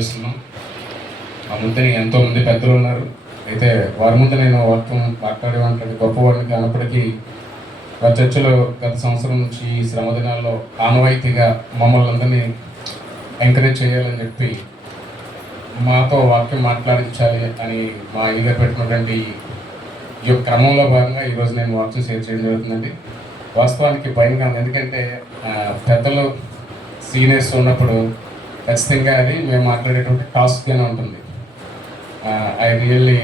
తెలియజేస్తున్నాం. మా ముందు ఎంతోమంది పెద్దలు ఉన్నారు. అయితే వారి ముందు నేను వాక్యం మాట్లాడే గొప్పవాడిని కానప్పటికీ వారి చర్చలో గత సంవత్సరం నుంచి ఈ శ్రమ దినాల్లో ఆనవాయితీగా మమ్మల్ని అందరినీ ఎంకరేజ్ చేయాలని చెప్పి మాతో వాక్యం మాట్లాడించాలి అని మా ఈగర్ పెట్టినటువంటి ఈ యొక్క క్రమంలో భాగంగా ఈరోజు నేను వాక్యం షేర్ చేయడం జరుగుతుందండి. వాస్తవానికి భయంగా ఉంది, ఎందుకంటే పెద్దలు సీనియర్స్ ఉన్నప్పుడు ఖచ్చితంగా అది మేము మాట్లాడేటువంటి టాస్క్గానే ఉంటుంది. I really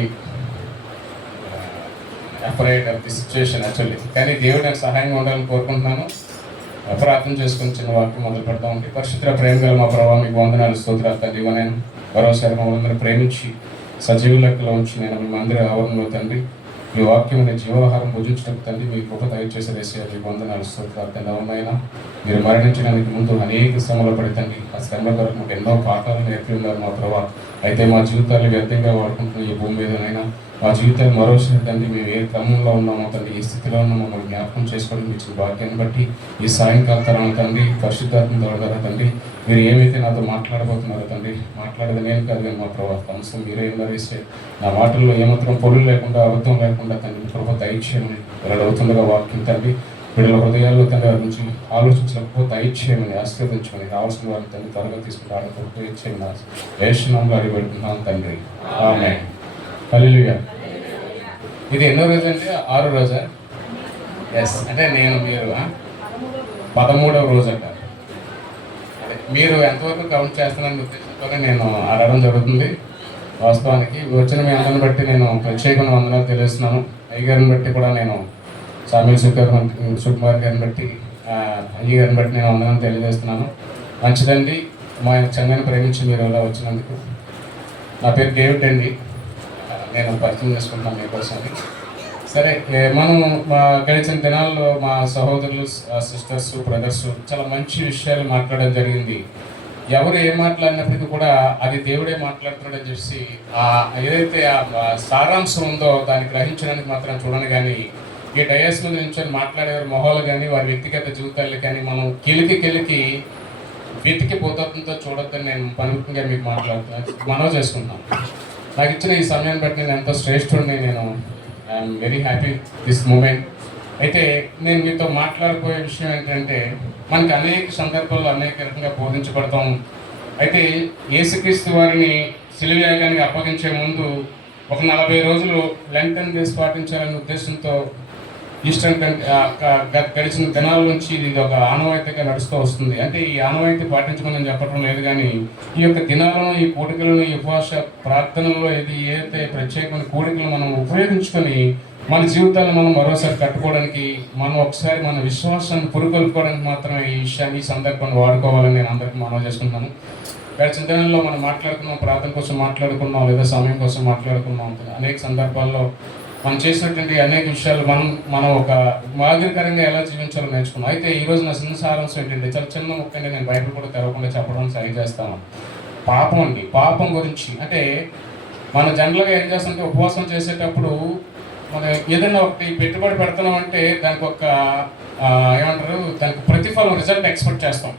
afraid of the situation actually. కానీ దేవుడు నాకు సహాయంగా ఉండాలని కోరుకుంటున్నాను. ప్రార్థన చేసుకుని చిన్న వాక్యం మొదలు పెడతా ఉంటే, పరిశుద్ధ ప్రేమ గల మా ప్రభావ మీకు వందనాలు స్తోత్రాలు తండ్రి. నేను మరోసారి మమ్మల్ని అందరూ ప్రేమించి సజీవ లెక్కలో ఉంచి నేను మీ మందిర ఆవరణలో తండ్రి మీ వాక్యం జీవాహారం భుజించడం తండ్రి మీ గొప్ప దయచేసి వేసే మీకు వందనాలు స్తోత్రాలు తండ్రి. అవునైనా మీరు మరణించడానికి ముందు అనేక శ్రమలు పడి తండ్రి ఆ శ్రమల కొరకు మాకు ఎన్నో పాఠాలు నేర్పి ఉన్నారు మా ప్రభావ. అయితే మా జీవితాలు వ్యర్థంగా వాడుకుంటున్న ఈ భూమి మీదనైనా మా జీవితాలు మరోసారి తండ్రి మేము ఏ క్రమంలో ఉన్నామో తండ్రి ఏ స్థితిలో ఉన్నామో మమ్మల్ని జ్ఞాపకం చేసుకోవడం ఇచ్చిన భాగ్యాన్ని బట్టి ఈ సాయంకాల తరం తండ్రి పరిశుద్ధాత్మ ద్వారా తండ్రి మీరు ఏమైతే నాతో మాట్లాడబోతున్నారో తండ్రి, మాట్లాడేది నేను కాదు కానీ మా ప్రభావ అంశం మీరే వేస్తే నా మాటల్లో ఏమాత్రం పొరులు లేకుండా అబద్ధం లేకుండా తండ్రి ప్రభావ దయచేయమని వెల్లడవుతుండగా వాక్యం తండ్రి వీళ్ళ హృదయాల్లో తండ్రి వారి నుంచి ఆలోచించకపోతే దయచేయమని ఆశీర్వదించమని రావాల్సిన వారిని తండ్రి త్వరగా తీసుకుని ఆడకపోతే ఇచ్చేయమని యేసునామములో అడిగి పెడుతున్నాను తండ్రి. ఆమేన్. హల్లెలూయా. ఇది ఎన్నో రోజు అంటే 6వ రోజా? ఎస్. అంటే మీరు 13వ రోజు అంట. అదే మీరు ఎంతవరకు కౌంట్ చేస్తున్నారని ఉద్దేశంతోనే నేను అడగడం జరుగుతుంది. వాస్తవానికి వచ్చిన మీ అందరిని బట్టి నేను ప్రత్యేకమైన వందనాలు తెలియజేస్తున్నాను. అయ్యగారిని బట్టి కూడా నేను సామీల్ సుకుమార్ గారిని బట్టి అయ్య గారిని బట్టి నేను వందనాలు తెలియజేస్తున్నాను. మంచిదండి, మా సంఘాన్ని ప్రేమించి మీరు ఇలా వచ్చినందుకు. నా పేరు డేవిడ్ అండి. నేను పరిచయం చేసుకుంటున్నాను మీకోసం. సరే, మనం గడిచిన దినాల్లో మా సహోదరులు సిస్టర్స్ బ్రదర్స్ చాలా మంచి విషయాలు మాట్లాడడం జరిగింది. ఎవరు ఏం మాట్లాడినప్పటికీ కూడా అది దేవుడే మాట్లాడుతున్నాడని చెప్పి ఏదైతే ఆ సారాంశం ఉందో దాన్ని గ్రహించడానికి మాత్రం చూడను. కానీ ఈ డయాస్ మీద నుంచి మాట్లాడేవారి మొహాలు కానీ వారి వ్యక్తిగత జీవితాలు కానీ మనం కెలికి వెతికి పోతంతో చూడొద్దని నేను పనిముఖ్యంగా మీకు మనవి చేసుకుంటాను. నాకు ఇచ్చిన ఈ సమయాన్ని బట్టి నేను ఎంతో శ్రేష్ఠుడిని. నేను I'm very happy this moment. అయితే నేను మీతో మాట్లాడిపోయే విషయం ఏంటంటే, మనకి అనేక సందర్భాల్లో అనేక రకంగా బోధించబడతాం. అయితే యేసుక్రీస్తు వారిని సిలువ యాగానికి అప్పగించే ముందు ఒక 40 రోజులు లెంటన్ డేస్ పాటించాలనే ఉద్దేశంతో ఈస్టర్న్ గడిచిన దినాల నుంచి ఇది ఒక ఆనవాయితీగా నడుస్తూ వస్తుంది. అంటే ఈ ఆనవాయితీ పాటించమని నేను చెప్పడం లేదు, కానీ ఈ యొక్క దినాలను, ఈ కూడికలను, ఈ ఉపవాస ప్రార్థనలో ఏదైతే ప్రత్యేకమైన కూడికలు మనం ఉపయోగించుకొని మన జీవితాలను మనం మరోసారి కట్టుకోవడానికి, మనం ఒకసారి మన విశ్వాసాన్ని పురుకొల్పుకోవడానికి మాత్రమే ఈ విషయాన్ని, ఈ సందర్భాన్ని వాడుకోవాలని నేను అందరికీ మనవి చేసుకుంటున్నాను. గడిచిన దినాల్లో మనం మాట్లాడుకున్నాం, ప్రార్థన కోసం మాట్లాడుకున్నాం, లేదా సమయం కోసం మాట్లాడుకున్నాం. అనేక సందర్భాల్లో మనం చేసినటువంటి అనేక విషయాలు మనం ఒక మాదిరికరంగా ఎలా జీవించాలో నేర్చుకున్నాం. అయితే ఈరోజు నా చిన్న సారాంశం ఏంటంటే, చాలా చిన్న ముఖ్యంగా నేను బైబిల్ కూడా తెరవకుండా చెప్పడానికి ట్రై చేస్తాను. పాపం అండి. పాపం గురించి అంటే మన జనరల్గా ఏం చేస్తుంటే, ఉపవాసం చేసేటప్పుడు మనం ఏదైనా ఒకటి పెట్టుబడి పెడుతున్నాం అంటే దానికి ఒక దానికి ప్రతిఫలం, రిజల్ట్ ఎక్స్పెక్ట్ చేస్తాం.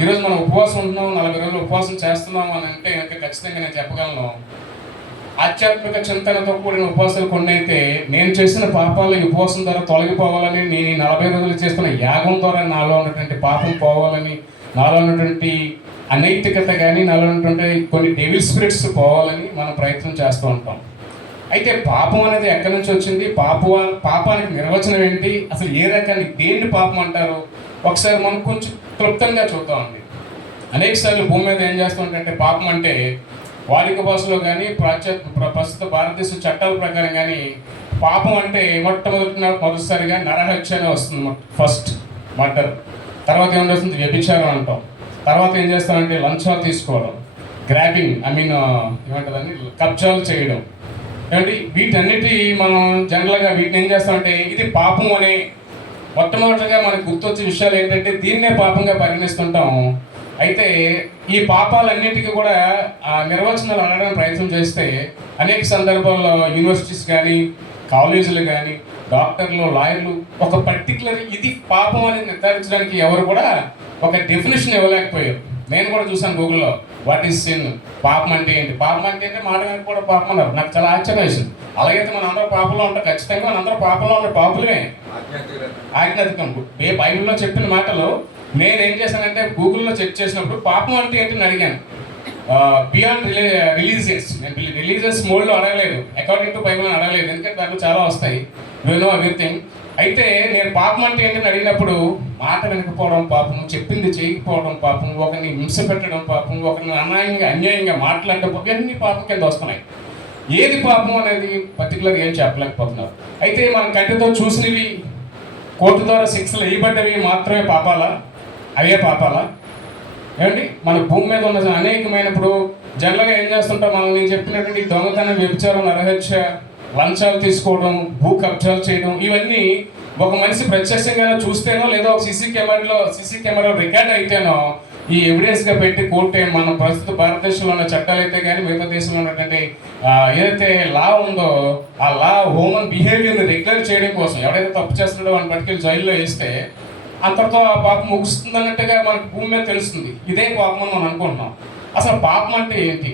ఈరోజు మనం ఉపవాసం ఉంటున్నాం, 40 రోజులు ఉపవాసం చేస్తున్నాం అని అంటే ఇంకా ఖచ్చితంగా నేను చెప్పగలను, ఆధ్యాత్మిక చింతనతో కూడిన ఉపవాసాలు కొన్ని అయితే నేను చేసిన పాపాలు ఈ ఉపవాసం ద్వారా తొలగిపోవాలని, నేను ఈ 40 రోజులు చేస్తున్న యాగం ద్వారా నాలో ఉన్నటువంటి పాపం పోవాలని, నాలో ఉన్నటువంటి అనైతికత కానీ, నాలో ఉన్నటువంటి కొన్ని డెవిల్ స్పిరిట్స్ పోవాలని మనం ప్రయత్నం చేస్తూ ఉంటాం. అయితే పాపం అనేది ఎక్కడి నుంచి వచ్చింది? పాపానికి నిర్వచనం ఏంటి? అసలు ఏ రకాన్ని దేన్ని పాపం అంటారు? ఒకసారి మనం కొంచెం క్లుప్తంగా చూద్దామండి. అనేక సార్లు భూమి మీద ఏం చేస్తుంటే, పాపం అంటే వాడిక భాషలో కానీ ప్రస్తుత భారతదేశ చట్టాల ప్రకారం కానీ పాపం అంటే మొదటిసారిగా నరహత్యనే వస్తుంది. ఫస్ట్ మర్డర్, తర్వాత ఏం చేస్తుంది వ్యభిచారం అంటాం, తర్వాత ఏం చేస్తామంటే లంచాలు తీసుకోవడం, గ్రాబింగ్, ఏమంటుందని కబ్జాలు చేయడం. ఏమంటే వీటన్నిటి మనం జనరల్గా వీటిని ఏం చేస్తామంటే ఇది పాపం అని మొట్టమొదటిగా మనకు గుర్తొచ్చే విషయాలు ఏంటంటే దీన్నే పాపంగా పరిగణిస్తుంటాం. అయితే ఈ పాపాలన్నిటికీ కూడా నిర్వచనాలు అనడానికి ప్రయత్నం చేస్తే అనేక సందర్భాల్లో యూనివర్సిటీస్ కానీ, కాలేజీలు కానీ, డాక్టర్లు, లాయర్లు ఒక పర్టికులర్ ఇది పాపం అనేది నిర్ధారించడానికి ఎవరు కూడా ఒక డెఫినేషన్ ఇవ్వలేకపోయారు. నేను కూడా చూసాను గూగుల్లో, వాట్ ఈస్ సిన్, పాపం అంటే ఏంటి, పాపం అంటే ఏంటి, మాట వెనక కూడా పాపం అన్నారు. నాకు చాలా ఆశ్చర్యం వేసింది. అలాగైతే మన అందరూ పాపంలో ఉంటాం, ఖచ్చితంగా మన అందరూ పాపంలో ఉన్న పాపులమే. ఆజ్ఞాతికం ఏ బైబిల్లో చెప్పిన మాటలు నేనేం చేశానంటే గూగుల్లో చెక్ చేసినప్పుడు పాపం అంటే ఏంటని అడిగాను. బియాండ్ రిలీజియస్, నేను రిలీజియస్ మోడ్లో అడగలేదు, అకార్డింగ్ టు బైబిల్ అడగలేదు, ఎందుకంటే దాంట్లో చాలా వస్తాయి, యు నో ఎవ్రీథింగ్. అయితే నేను పాపం అంటే ఏంటని అడిగినప్పుడు మాట వినకపోవడం పాపం, చెప్పింది చేయకపోవడం పాపం, ఒకరిని హింస పెట్టడం పాపం, ఒకరిని అన్యాయంగా మాట్లాడడం, ఇవన్నీ పాపం కింద వస్తున్నాయి. ఏది పాపం అనేది పర్టికులర్గా ఏం చెప్పలేకపోతున్నారు. అయితే మన కంటితో చూసినవి, కోర్టు ద్వారా శిక్షలు వేయబడ్డవి మాత్రమే పాపాలా? అవే పాపాలా? ఏమండి, మన భూమి మీద ఉన్న అనేకమైనప్పుడు జనరల్గా ఏం చేస్తుంటాం మనం, నేను చెప్పినటువంటి దొంగతనం, వ్యభిచారం, నరహత్య, లంచాలు తీసుకోవడం, భూ కబ్జాలు చేయడం, ఇవన్నీ ఒక మనిషి ప్రత్యక్షంగా చూస్తేనో లేదా ఒక సీసీ కెమెరా రికార్డ్ అయితేనో ఈ ఎవిడెన్స్గా పెట్టి కోర్టు, మన ప్రస్తుత భారతదేశంలో ఉన్న చట్టాలు అయితే కానీ మిగతా దేశంలో ఉన్నటువంటి ఏదైతే లా ఉందో ఆ లా హ్యూమన్ బిహేవియర్ని రెగ్యులర్ చేయడం కోసం, ఎవడైతే తప్పు చేస్తున్నాడో వాడిని పట్టుకెళ్ళి జైల్లో వేస్తే అంతటితో ఆ పాపం ముగుస్తుంది అన్నట్టుగా మనకు భూమి మీద తెలుస్తుంది. ఇదే పాపం అని మనం అనుకుంటున్నాం. అసలు పాపం అంటే ఏంటి?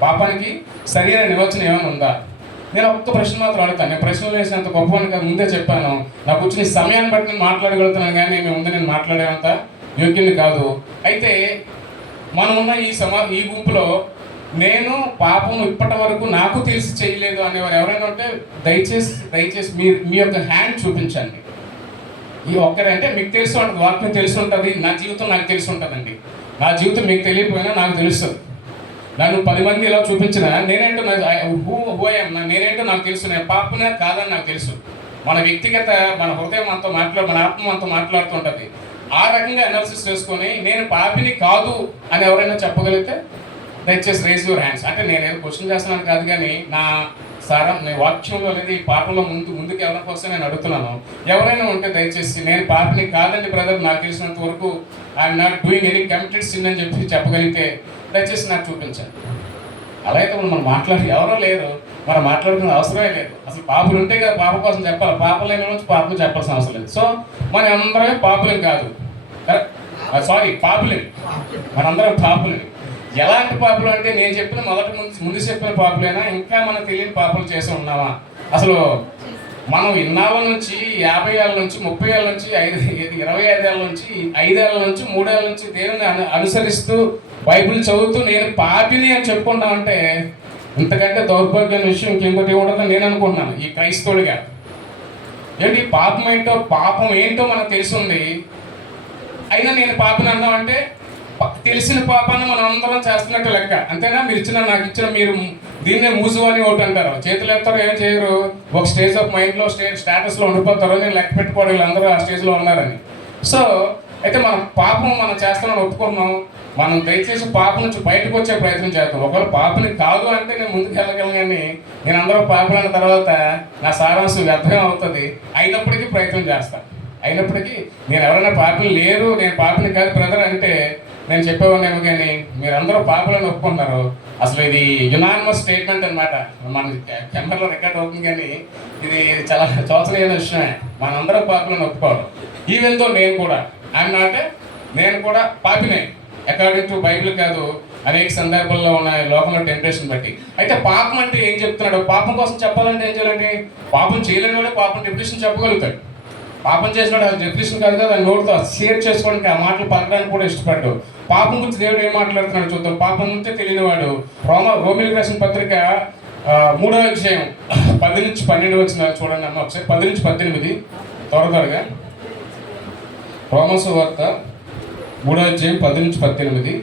పాపానికి సరైన నిర్వచనం ఏమైనా ఉందా? నేను ఒక్క ప్రశ్న మాత్రం అడుగుతాను. నేను ప్రశ్నలు వేసినంత గొప్పవాడిని కాదు, ముందే చెప్పాను. నాకు వచ్చిన సమయాన్ని బట్టి నేను మాట్లాడగలుగుతున్నాను, కానీ మేము ముందు నేను మాట్లాడేంత యోగ్యుని కాదు. అయితే మనం ఉన్న ఈ గుంపులో నేను పాపం ఇప్పటి వరకు నాకు తెలిసి చేయలేదు అనేవారు ఎవరైనా ఉంటే దయచేసి మీ యొక్క హ్యాండ్ చూపించండి. ఈ ఒక్కరంటే మీకు తెలిసి ఉంటుంది, వాక్యం తెలిసి ఉంటుంది, నా జీవితం నాకు తెలిసి ఉంటుందండి. నా జీవితం మీకు తెలియకపోయినా నాకు తెలుస్తుంది. నన్ను 10 మంది ఇలా చూపించిన నేనేంటో నేనేంటో నాకు తెలుసు, నేను పాపనే కాదని నాకు తెలుసు. మన వ్యక్తిగత, మన హృదయం అంతా మన ఆత్మ అంతా మాట్లాడుతుంటుంది. ఆ రకంగా అనాలిసిస్ చేసుకొని నేను పాపిని కాదు అని ఎవరైనా చెప్పగలిగితే దయచేసి రేజ్ యువర్ హ్యాండ్స్. అంటే నేను ఏదో క్వశ్చన్ చేస్తున్నాను కాదు, కానీ నా సారం నేను వాక్యంలో లేదా ఈ పాపంలో ముందుకు వెళ్ళడం కోసం నేను అడుగుతున్నాను. ఎవరైనా ఉంటే దయచేసి నేను పాపిని కాదండి బ్రదర్, నాకు తెలిసినంత వరకు I'm not doing any committed sin అని చెప్పగలిగితే దయచేసి నాకు చూపించండి. అలా అయితే మనం ఎవరో లేరు, మనం మాట్లాడుకునే అవసరమే లేదు. అసలు పాపులు ఉంటే కదా పాప కోసం చెప్పాలి, పాపలు లేని నుంచి పాపం చెప్పాల్సిన అవసరం లేదు. సో మనం అందరమే పాపులేం కాదు, పాపులే, మనందరం పాపులే. ఎలాంటి పాపలు అంటే నేను చెప్పిన ముందు చెప్పిన పాపలైనా ఇంకా మనం తెలియని పాపలు చేసి ఉన్నామా? అసలు మనం ఇన్నాళ్ళ నుంచి 50 ఏళ్ళ నుంచి 30 ఏళ్ళ నుంచి 25 ఏళ్ళ నుంచి 5 ఏళ్ళ నుంచి 3 ఏళ్ళ నుంచి దేవుని అనుసరిస్తూ బైబిల్ చదువుతూ నేను పాపిని అని చెప్పుకుంటామంటే ఇంతకంటే దౌర్భాగ్యమైన విషయం ఇంకొకటి ఉండదని నేను అనుకుంటున్నాను ఈ క్రైస్తవుడిగా. ఏంటి పాపం ఏంటో మనకు తెలిసింది, అయినా నేను పాపిని అన్నామంటే తెలిసిన పాపాన్ని మనం అందరం చేస్తున్నట్టు లెక్క, అంతేనా? నాకు ఇచ్చిన మీరు దీన్నే మూసు అని ఒకటి అంటారు, చేతులు ఎత్తారు, ఏం చేయరు, ఒక స్టేజ్ ఆఫ్ మైండ్లో స్టేటస్లో ఉండిపోతారు, నేను లెక్క పెట్టుకోవడం వీళ్ళందరూ ఆ స్టేజ్లో ఉన్నారని. సో అయితే మనం చేస్తామని ఒప్పుకున్నాం. మనం దయచేసి పాపం నుంచి బయటకు వచ్చే ప్రయత్నం చేస్తాం. ఒకవేళ పాపని కాదు అంటే నేను ముందుకు వెళ్ళగలను, కానీ నేను అందరూ పాపలు అన్న తర్వాత నా సారాంశం వ్యర్థం అవుతుంది. అయినప్పటికీ ప్రయత్నం చేస్తాను. అయినప్పటికీ నేను ఎవరైనా పాపలు లేరు, నేను పాపని కాదు బ్రదర్ అంటే నేను చెప్పేవాడినేమో, కానీ మీరందరూ పాపలను ఒప్పుకున్నారు. అసలు ఇది యునానిమస్ స్టేట్మెంట్ అనమాట. మన కెమెరాలో రికార్డ్ అవుతుంది, కానీ ఇది చాలా చోచలేని విషయమే. మనందరం పాపలను ఒప్పుకోవడం. ఈవెన్ తో నేను కూడా పాపినే అకార్డింగ్ టు బైబిల్ కాదు, అనేక సందర్భాల్లో ఉన్న లోకంలో టెంప్టేషన్ బట్టి. అయితే పాపం అంటే ఏం చెప్తున్నాడు? పాపం కోసం చెప్పాలంటే ఏం చేయాలండి? పాపం చేయలేని వాడే పాపం డెఫినిషన్ చెప్పగలుగుతాడు. పాపం చేసినాడు అది డెఫినిషన్ కాదు కదా, నోటితో షేర్ చేసుకోవడానికి ఆ మాటలు పలకడానికి కూడా ఇష్టపడ్డాడు. పాపం గురించి దేవుడు ఏం మాట్లాడుతున్నాడు చూద్దాం. పాపం గురించి తెలియనివాడు రోమిలికి రాసిన పత్రిక 3వ అధ్యాయం 10 నుంచి 12 వచ్చిన చూడండి అమ్మ ఒకసారి. 10 నుంచి 18 త్వరగా. రోమసు వార్త 3వ అధ్యాయం 10 నుంచి 18.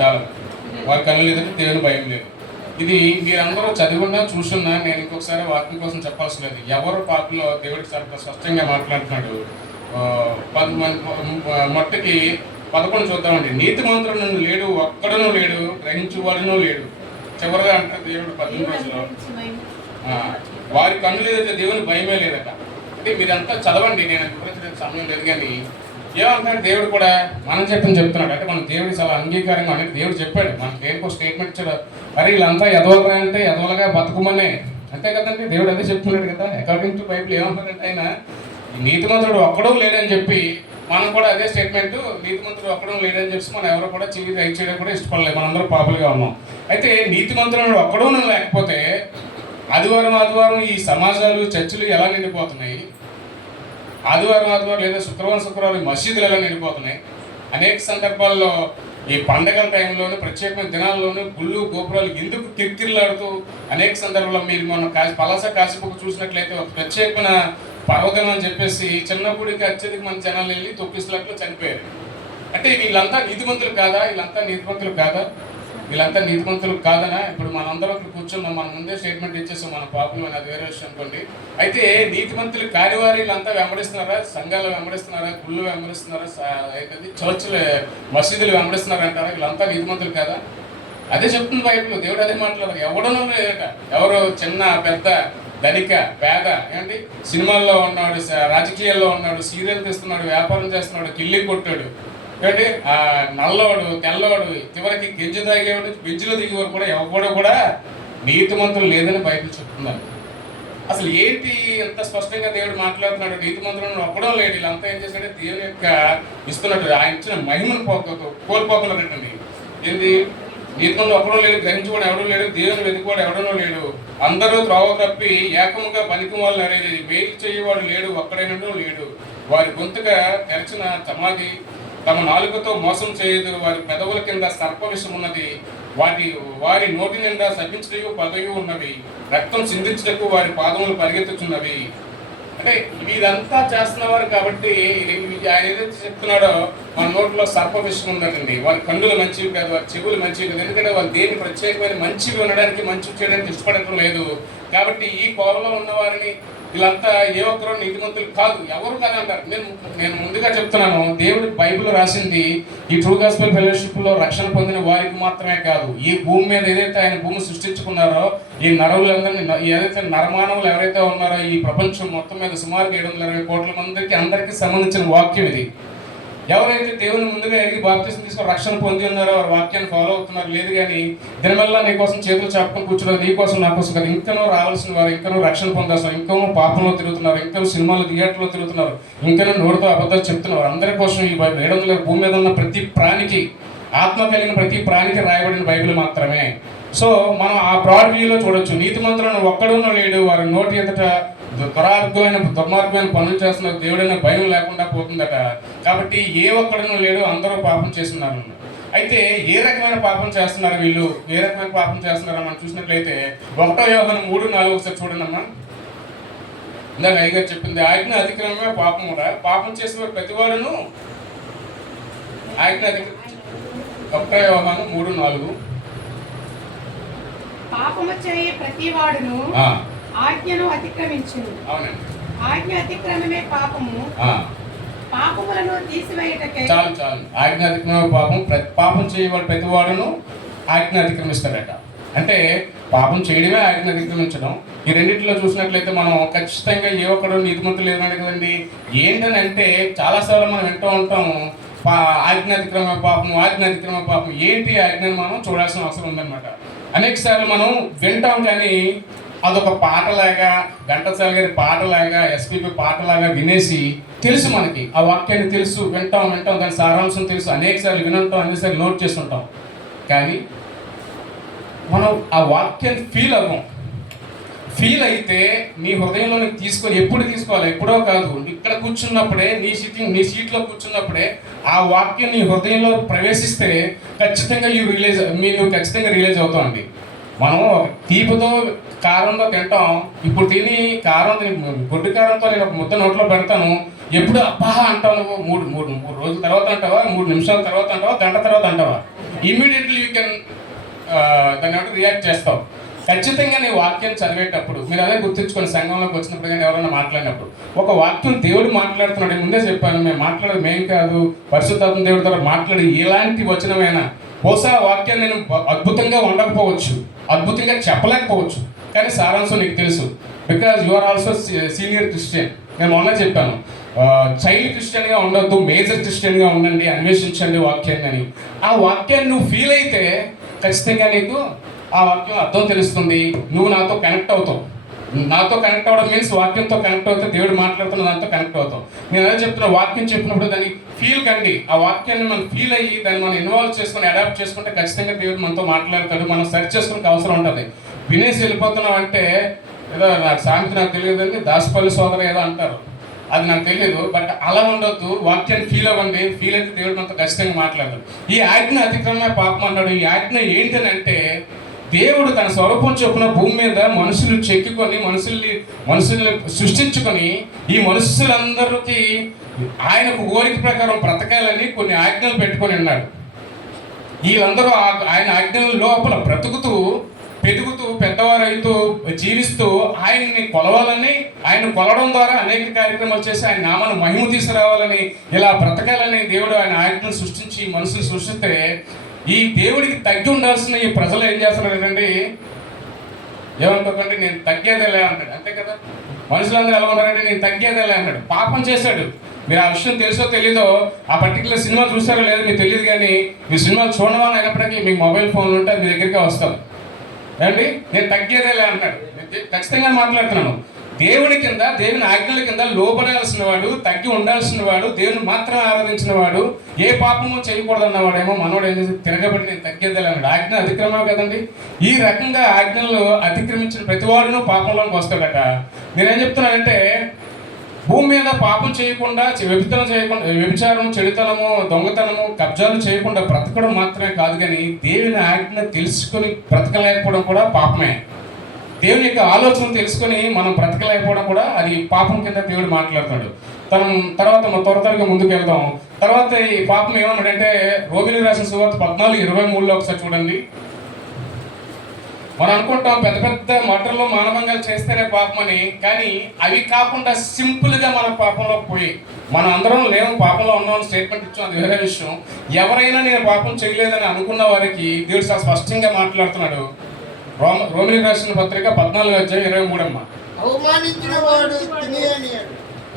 చాలు, వారి కన్నులు ఎదుట దేవుని భయం లేదు. ఇది మీరందరూ చదివినా చూసున్నా నేను ఇంకొకసారి వాక్యం కోసం చెప్పాల్సి లేదు. ఎవరు పాపలో దేవుడికి చాలా స్పష్టంగా మాట్లాడుతున్నాడు. మొట్టకి 11 చూద్దామండి. నీతిమంతుడు లేడు, ఒక్కడనూ లేడు, గ్రహించువాడునూ లేడు. చివరిగా అంటారు దేవుడు 18 వారి కన్నులు ఏదైతే దేవుని భయమే లేదట. అంటే మీరంతా చదవండి, నేను వివరించడానికి సమయం లేదు. కానీ ఏమంటాడు దేవుడు కూడా మనం చెప్తున్నాడు. అంటే మన దేవుడి చాలా అంగీకారంగా అనేది దేవుడు చెప్పాడు. మనకి దేనికో స్టేట్మెంట్ ఇచ్చాడు. అరే వీళ్ళంతా ఎదవలరా అంటే ఎదవలుగా బతుకుమనే, అంతే కదండి దేవుడు అదే చెప్తున్నాడు కదా. అకార్డింగ్ టు బైబిల్ ఏమంటాడంటే ఆయన నీతిమంతుడు ఒక్కడూ లేడని చెప్పి మనం కూడా అదే స్టేట్మెంట్, నీతిమంతుడు ఒక్కడూ లేడని చెప్పి మనం ఎవరు కూడా చెవి రైట్ చేయడం కూడా ఇష్టపడలేదు. మనందరూ పాపులుగా ఉన్నాం. అయితే నీతిమంతుడు ఒక్కడూ లేకపోతే ఆదివారం ఈ సమాజాలు చర్చిలు ఎలా నిండిపోతున్నాయి, ఆదివారం లేదా శుక్రవారం మసీదులు ఎలా నిండిపోతున్నాయి. అనేక సందర్భాల్లో ఈ పండగల టైంలోనూ ప్రత్యేకమైన దినాల్లోనూ గుళ్ళు గోపురాలు ఎందుకు కిరికిరిలాడుతూ అనేక సందర్భాల్లో మీరు మన పలాస కాశీపుకు చూసినట్లయితే ఒక ప్రత్యేకమైన పర్వదినం అని చెప్పేసి చిన్న గుడికి అత్యధిక మంది జనాలు వెళ్ళి తొక్కిసలాట్లో చనిపోయారు. అంటే వీళ్ళంతా నీతిమంతులు కాదా? వీళ్ళంతా నీతిమంతులు కాదనా? ఇప్పుడు మనందరం ఇక్కడ కూర్చున్నాం, మన ముందే స్టేట్మెంట్ ఇచ్చేస్తాం మన పాపులు అని, అది వేరే విషయం అనుకోండి. అయితే నీతిమంతులు కానివారు వీళ్ళంతా వెంబడిస్తున్నారా? సంఘాలు వెంబడిస్తున్నారా? గుళ్ళు వెంబడిస్తున్నారా? చర్చిలు మసీదులు వెంబడిస్తున్నారా అంటారా? వీళ్ళంతా నీతిమంతులు కాదా? అదే చెప్తుంది బైబిల్. దేవుడు అదే మాట్లాడారు. ఎవడనూ లేదట. ఎవరు చిన్న పెద్ద ధనిక పేద ఏంటి, సినిమాల్లో ఉన్నాడు, రాజకీయాల్లో ఉన్నాడు, సీరియల్ తీస్తున్నాడు, వ్యాపారం చేస్తున్నాడు, కిల్లి కొట్టాడు ఏంటి, నల్లోడు తెల్లోడు, చివరికి గింజ తాగేవాడు, బెంచులో దిగేవారు కూడా ఎవడో కూడా నీతిమంతులు లేదని బైబిల్ చెప్తున్నారు. అసలు ఏంటి ఎంత స్పష్టంగా దేవుడు మాట్లాడుతున్నాడు? నీతిమంతులను ఒక్కడం లేడు. వీళ్ళంతా ఏం చేశాడంటే దేవుని యొక్క ఇస్తున్నట్టు ఆయన ఇచ్చిన మహిమను కోల్పోతున్నారండి. ఏంటి, నీతిమంతులు ఒక్కడం లేడు, గ్రహించుకోవడం ఎవడూ లేడు, దేవుని వెతుకోవడం ఎవడనో లేడు, అందరూ త్రోవ తప్పి ఏకముగా పనికి వాళ్ళు అనేది మేలు చేయవాడు లేడు, ఒక్కడైనను లేడు. వారి గొంతుగా తెరచిన సమాధి, తమ నాలుకతో మోసం చేయదు, వారి పెదవుల కింద సర్ప విషం ఉన్నది, వారి నోటి నిండా శపించటకు పదవి ఉన్నవి, రక్తం చిందించటకు వారి పాదములు పరిగెత్తుచున్నవి. అంటే వీరంతా చేస్తున్నవారు కాబట్టి ఆయన ఏదైతే చెప్తున్నాడో మన నోట్లో సర్ప విషం ఉందండి. వారి కన్నులు మంచివి కాదు, వారి చెవులు మంచివి కాదు. ఎందుకంటే వాళ్ళు దేని ప్రత్యేకమైన మంచివి ఉండడానికి మంచి చేయడానికి ఇష్టపడటం లేదు. కాబట్టి ఈ కోవలో ఉన్నవారిని వీళ్ళంతా ఏ ఒక్కరో నీతిమంతులు కాదు, ఎవరు కాదు అంటారు. నేను ముందుగా చెప్తున్నాను, దేవుడు బైబిల్ రాసింది ఈ ట్రూ గాస్పెల్ ఫెలోషిప్లో రక్షణ పొందిన వారికి మాత్రమే కాదు. ఈ భూమి మీద ఏదైతే ఆయన భూమి సృష్టించుకున్నారో ఈ నరవులందరినీ, ఏదైతే నరమానవులు ఎవరైతే ఉన్నారో ఈ ప్రపంచం మొత్తం మీద సుమారు 720 కోట్ల మందికి అందరికీ సంబంధించిన వాక్యం ఇది. ఎవరైతే దేవుని ముందుగా ఎరిగి బాప్తిసం తీసుకొని రక్షణ పొంది ఉన్నారో వారి వాక్యాన్ని ఫాలో అవుతున్నారు. లేదు కానీ దీనివల్ల నీకోసం చేతులు చాపుకొని కూర్చున్నారు, నీకోసం నా కోసం కదా, ఇంకనూ రావాల్సిన వారు, ఇంకనూ రక్షణ పొందాల్సిన, ఇంకనూ పాపంలో తిరుగుతున్నారు, ఇంకనూ సినిమాలు థియేటర్లో తిరుగుతున్నారు, ఇంకనూ నోటితో అబద్ధాలు చెప్తున్నారు. అందరి కోసం ఈ 700 భూమి మీద ఉన్న ప్రతి ప్రాణికి, ఆత్మ కలిగిన ప్రతి ప్రాణికి రాయబడిన బైబిల్ మాత్రమే. సో మనం ఆ బ్రాడ్ వ్యూలో చూడొచ్చు. నీతిమంతులను ఒక్కడునూ లేడు, వారి నోటి ఎదుట దుర్మార్గమైన పనులు చేస్తున్నారు, దేవుడైన భయం లేకుండా పోతుందట. కాబట్టి ఏ ఒక్కడనూ లేడు, అందరూ పాపం చేస్తున్నారు. అయితే ఏ రకమైన పాపం చేస్తున్నారు వీళ్ళు? ఏ రకమైన పాపం చేస్తున్నారో మనం చూసినట్లయితే 1 యోహాను 3:4 ఒకసారి చూడండి అమ్మా. ఇందాక అయ్యగారు చెప్పింది, ఆజ్ఞ అతిక్రమమే పాపమురా, పాపం చేసేవారు ప్రతివాడును ఆజ్ఞ 1 యోహాను 3:4 పాపము చేయ ప్రతివాడును ఆజ్ఞను అతిక్రమించును. అవునండి, ఆజ్ఞ అతిక్రమమే పాపము, పాపములను తీసివేయటకే. చాలు ఆజ్ఞ అతిక్రమ పాపం చేయవాడు ప్రతివాడును ఆజ్ఞ అతిక్రమిస్తాడట. అంటే పాపం చేయడమే ఆజ్ఞ అతిక్రమించడం. ఈ రెండింటిలో చూసినట్లయితే మనం ఖచ్చితంగా ఏ ఒక్కడు నీతిమంతులు లేదన్నాడు కదండి. ఏంటని అంటే చాలాసార్లు మనం వింటూ ఉంటాము, ఆజ్ఞ అతిక్రమ పాపం. ఏంటి ఆజ్ఞను మనం చూడాల్సిన అవసరం ఉందన్నమాట. అనేక సార్లు మనం వింటాం కానీ అదొక పాటలాగా, ఘంటసాల గారి పాటలాగా, ఎస్పీపీ పాటలాగా వినేసి తెలుసు, మనకి ఆ వాక్యాన్ని తెలుసు, వింటాం, దాని సారాంశం తెలుసు, అనేక సార్లు వినంటాం, అనేకసార్లు నోట్ చేస్తుంటాం. కానీ మనం ఆ వాక్యాన్ని ఫీల్ అయితే నీ హృదయంలో తీసుకొని ఎప్పుడు తీసుకోవాలి? ఎప్పుడో కాదు, ఇక్కడ కూర్చున్నప్పుడే, నీ సీట్లో కూర్చున్నప్పుడే ఆ వాక్యం నీ హృదయంలో ప్రవేశిస్తే ఖచ్చితంగా నువ్వు ఖచ్చితంగా రియలైజ్ అవుతావు అండి. మనం ఒక తీపితో కారంతో తింటాం. ఇప్పుడు తిని గొడ్డు కారంతో నేను ఒక ముద్ద నోట్లో పెడతాను, ఎప్పుడు అబ్బా అంటావు నువ్వు? మూడు రోజుల తర్వాత అంటావా, 3 నిమిషాల తర్వాత అంటావా, గంట తర్వాత అంటావా? ఇమ్మీడియట్లీ యూ కెన్ దాన్ని ఏమంటే రియాక్ట్ చేస్తావు. ఖచ్చితంగా నీ వాక్యం చదివేటప్పుడు మీరు అదే గుర్తుంచుకొని సంఘంలోకి వచ్చినప్పుడు కానీ ఎవరైనా మాట్లాడినప్పుడు ఒక వాక్యం దేవుడు మాట్లాడుతున్నాడు. ముందే చెప్పాను, మేము మాట్లాడేది మేము కాదు, పరిశుద్ధాత్మ దేవుడి ద్వారా మాట్లాడి ఎలాంటి వచనమైనా బహుశా వాక్యాన్ని నేను అద్భుతంగా ఉండకపోవచ్చు, అద్భుతంగా చెప్పలేకపోవచ్చు, కానీ సారాంశం నీకు తెలుసు. Because you are also senior Christian. నేను మొన్న చెప్పాను, చైల్డ్ క్రిస్టియన్గా ఉండొద్దు, మేజర్ క్రిస్టియన్గా ఉండండి, అన్వేషించండి వాక్యాన్ని అని. ఆ వాక్యాన్ని నువ్వు ఫీల్ అయితే ఖచ్చితంగా నీకు ఆ వాక్యం అర్థం తెలుస్తుంది. నువ్వు నాతో కనెక్ట్ అవుతావు. నాతో కనెక్ట్ అవ్వడం మీన్స్ వాక్యంతో కనెక్ట్ అవుతే దేవుడు మాట్లాడుతున్న దాంతో కనెక్ట్ అవుతాం. నేను అదే చెప్తున్నా, వాక్యం చెప్పినప్పుడు దాన్ని ఫీల్ కండి. ఆ వాక్యాన్ని మనం ఫీల్ అయ్యి దాన్ని మనం ఇన్వాల్వ్ చేసుకుని అడాప్ట్ చేసుకుంటే ఖచ్చితంగా దేవుడు మనతో మాట్లాడతాడు. మనం సెర్చ్ చేసుకునే అవసరం ఉంటుంది. వినేసి వెళ్ళిపోతున్నాం అంటే ఏదో నాకు సామెత నాకు తెలియదండి, దాసపల్లి సోదరు ఏదో అంటారు, అది నాకు తెలియదు. బట్ అలా ఉండొద్దు, వాక్యాన్ని ఫీల్ అవ్వండి. ఫీల్ అయితే దేవుడు మనతో ఖచ్చితంగా మాట్లాడతాడు. ఈ ఆజ్ఞ అతిక్రమమే పాపం అన్నాడు. ఈ ఆజ్ఞ ఏంటనంటే దేవుడు తన స్వరూపం చొప్పున భూమి మీద మనుషులు చెక్కుకొని మనుషుల్ని సృష్టించుకొని ఈ మనుషులందరికీ ఆయనకు కోరిక ప్రకారం బ్రతకాలని కొన్ని ఆజ్ఞలు పెట్టుకొని ఉన్నాడు. వీళ్ళందరూ ఆయన ఆజ్ఞల లోపల బ్రతుకుతూ పెరుగుతూ పెద్దవారైతూ జీవిస్తూ ఆయన్ని కొలవాలని, ఆయన కొలవడం ద్వారా అనేక కార్యక్రమాలు చేసి ఆయన నామాన్ని మహిమ తీసుకురావాలని, ఇలా బ్రతకాలని దేవుడు ఆయన ఆజ్ఞలు సృష్టించి మనుషులు సృష్టిస్తే ఈ దేవుడికి తగ్గి ఉండాల్సిన ఈ ప్రజలు ఏం చేస్తున్నారండి, ఏమనుకోకండి నేను తగ్గేదేలే అంటాడు. అంతే కదా, మనుషులందరూ ఎలా ఉన్నారంటే నేను తగ్గేదేలే అన్నాడు. పాపం చేశాడు. మీరు ఆ విషయం తెలుసో తెలీదో, ఆ పర్టికులర్ సినిమా చూసారో లేదో మీకు తెలియదు, కానీ మీ సినిమాలు చూడడం వల్ల అయినప్పటికీ మీకు మొబైల్ ఫోన్లు ఉంటే మీ దగ్గరికి వస్తాం ఏమండి. నేను తగ్గేదేలే అంటాడు. ఖచ్చితంగా మాట్లాడుతున్నాను. దేవుని కింద, దేవుని ఆజ్ఞల కింద లోబడాల్సిన వాడు, తగ్గి ఉండాల్సిన వాడు, దేవుని మాత్రం ఆరాధించిన వాడు, ఏ పాపము చేయకూడదన్నవాడేమో మనోడు ఏం చేసి తిరగబడి నేను తగ్గేదేలే అన్నాడు. ఆజ్ఞ అతిక్రమం కదండి. ఈ రకంగా ఆజ్ఞలు అతిక్రమించిన ప్రతివాడును పాపంలోకి వస్తాడట. నేనేం చెప్తున్నానంటే భూమి మీద పాపం చేయకుండా, వ్యభిచారం, చెడుతనము, దొంగతనము, కబ్జాలు చేయకుండా బ్రతకడం మాత్రమే కాదు, కానీ దేవుని ఆజ్ఞ తెలుసుకొని బ్రతకలేకపోవడం కూడా పాపమే. దేవుని యొక్క ఆలోచన తెలుసుకొని మనం బ్రతకలేకపోవడం కూడా అది పాపం కింద దేవుడు మాట్లాడుతాడు. తర్వాత త్వరగా ముందుకు వెళ్దాం. తర్వాత ఈ పాపం ఏమన్నాడంటే రోమిలికి రాసిన సువార్త 14:23 ఒకసారి చూడండి. మనం అనుకుంటాం పెద్ద పెద్ద మటర్లు మానవంగాలు చేస్తేనే పాపం అని, కానీ అవి కాకుండా సింపుల్గా మన పాపంలో పోయి మనం అందరం లేము పాపంలో ఉన్నామని స్టేట్మెంట్ ఇచ్చాం, అది వేరే విషయం. ఎవరైనా నేను పాపం చేయలేదని అనుకున్న వారికి దేవుడు చాలా స్పష్టంగా మాట్లాడుతున్నాడు. రోమిలికి రాసిన పత్రిక 14:23 అమ్మ. అవమానించిన వాడు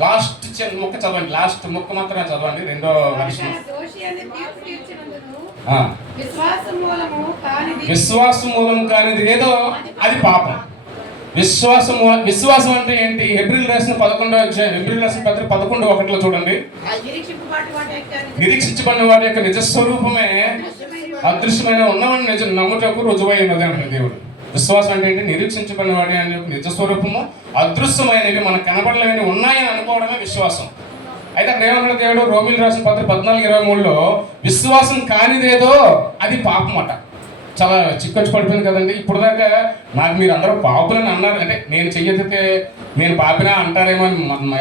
లాస్ట్ ముక్క చదవండి, లాస్ట్ ముక్క మాత్రమే చదవండి. రెండో వర్షం. విశ్వాసం మూలం కానిది ఏదో అది పాపం. విశ్వాసం అంటే ఏంటి? హెబ్రీయులకు రాసిన 11:11 చూడండి. నిరీక్షించబడిన వాటి యొక్క నిజస్వరూపమే అదృశ్యమైన ఉన్నవాడిని నిజం నమ్ముటకు రుజువై ఉన్నది అంటే దేవుడు. విశ్వాసం అంటే ఏంటి? నిరీక్షించబడిన వాటి అని నిజస్వరూపము, అదృశ్యమైనవి మనకు కనబడలేని ఉన్నాయని అనుకోవడమే విశ్వాసం. అయితే అక్కడ ఏమన్నాడు దేవుడు? రోమిలికి రాసిన పత్రిక 14:23 విశ్వాసం కానిదేదో అది పాపం అట. చాలా చిక్కొచ్చి పడిపోయింది కదండి. ఇప్పుడు దాకా నాకు మీరు అందరూ పాపులని అన్నారు, అంటే నేను చెయ్యతే నేను పాపినా అంటారేమో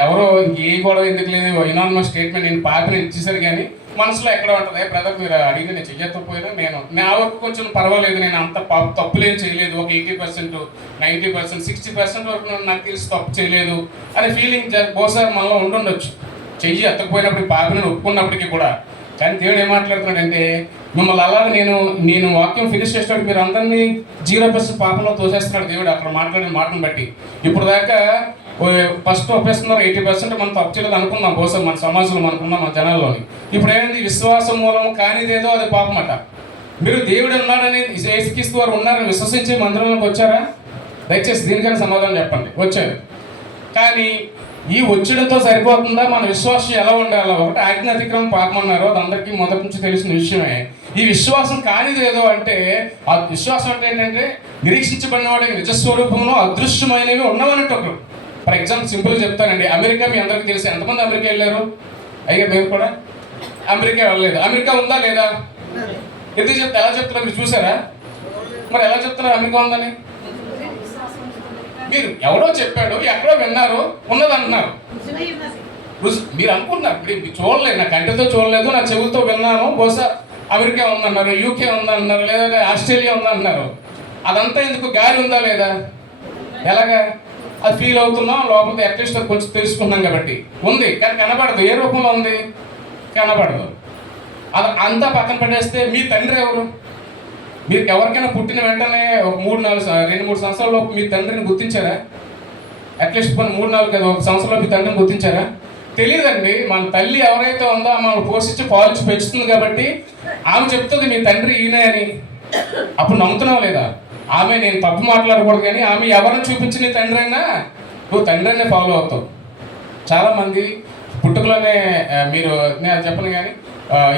ఎవరో ఏ గొడవ ఎందుకు లేదు, ఇనానమస్ స్టేట్మెంట్ నేను పాపిన ఇచ్చేసారు, కానీ మనసులో ఎక్కడ ఉంటుంది బ్రదర్ మీరు అడిగితే నేను చెయ్యకపోయినా నేను నా వరకు కొంచెం పర్వాలేదు, నేను అంత తప్పులేం చేయలేదు, ఒక 80%, 90%, 60% వరకు నాకు తెలిసి తప్పు చేయలేదు అనే ఫీలింగ్ బహుశా మనలో ఉండుండొచ్చు. చెయ్యి ఎత్తకపోయినప్పుడు పాపిని ఒప్పుకున్నప్పటికీ కూడా. కానీ దేవుడు ఏం మాట్లాడుతున్నాడంటే మిమ్మల్ని అలాగే నేను వాక్యం ఫినిష్ చేసినప్పుడు మీరు అందరినీ 0% పాపంలో తోసేస్తున్నాడు దేవుడు అక్కడ మాట్లాడిన మాటను బట్టి. ఇప్పుడు దాకా ఫస్ట్ ఒప్పేస్తున్నారు 80% మనం తప్పు చేయలేదు అనుకుందాం బహుశా మన సమాజంలో మనకున్నాం మన జనాల్లోని. ఇప్పుడు ఏమైంది? విశ్వాసం మూలం కానిదేదో అది పాపం అట. మీరు దేవుడు ఉన్నాడని యేసుక్రీస్తు వారు ఉన్నారని విశ్వసించి మందిరంలోకి వచ్చారా? దయచేసి దీనికైనా సమాధానం చెప్పండి. వచ్చారు, కానీ ఈ వచ్చడంతో సరిపోతుందా? మన విశ్వాసం ఎలా ఉండాలో? ఒకటి ఆజ్ఞ అతిక్రమం పాపం అన్నారు, అది అందరికీ మొదటి నుంచి తెలిసిన విషయమే. ఈ విశ్వాసం కానిదేదో అంటే ఆ విశ్వాసం అంటే ఏంటంటే నిరీక్షించబడిన వాడికి నిజస్వరూపంలో అదృశ్యమైనవి ఉన్నవన్నట్టు. ఒకరు ఫర్ ఎగ్జాంపుల్ సింపుల్గా చెప్తానండి. అమెరికా మీ అందరికీ తెలిసి ఎంతమంది అమెరికా వెళ్ళారు? అయ్యా మీరు కూడా అమెరికా వెళ్ళలేదు. అమెరికా ఉందా లేదా? ఎందుకు చెప్తే ఎలా చెప్తున్నారు మీరు చూసారా? మరి ఎలా చెప్తున్నారు అమెరికా ఉందని? మీరు ఎవరో చెప్పాడు, ఎక్కడో విన్నారు, ఉన్నది అంటున్నారు. మీరు అనుకుంటున్నారు, మీరు చూడలేదు, నా కంటితో చూడలేదు, నా చెవులతో విన్నాను, బహుశా అమెరికా ఉందన్నారు, యూకే ఉందన్నారు, లేదా ఆస్ట్రేలియా ఉందన్నారు. అదంతా ఎందుకు? గాలి ఉందా లేదా? ఎలాగా అది ఫీల్ అవుతున్నాం లోపల, అట్లీస్ట్ కొంచెం తెలుసుకున్నాం కాబట్టి. ఉంది కానీ కనబడదు. ఏ రూపంలో ఉంది? కనబడదు. అది అంతా పక్కన పెట్టేస్తే మీ తండ్రి ఎవరు? మీరు ఎవరికైనా పుట్టిన వెంటనే ఒక 2-3 సంవత్సరాల లోపు మీ తండ్రిని గుర్తించారా? అట్లీస్ట్ కొన్ని 3-4 కదా, 1 సంవత్సరంలో మీ తండ్రిని గుర్తించారా? తెలియదండి. మన తల్లి ఎవరైతే ఉందో మనల్ని పోషించి పాలించి పెంచుతుంది కాబట్టి ఆమె చెప్తుంది మీ తండ్రి ఈయనే అని. అప్పుడు నమ్ముతున్నావు లేదా? ఆమె, నేను తప్పు మాట్లాడకూడదు కానీ, ఆమె ఎవరిని చూపించి నీ తండ్రి అయినా నువ్వు తండ్రి అనే ఫాలో అవుతావు. చాలామంది పుట్టుకలోనే మీరు నేను చెప్పను కానీ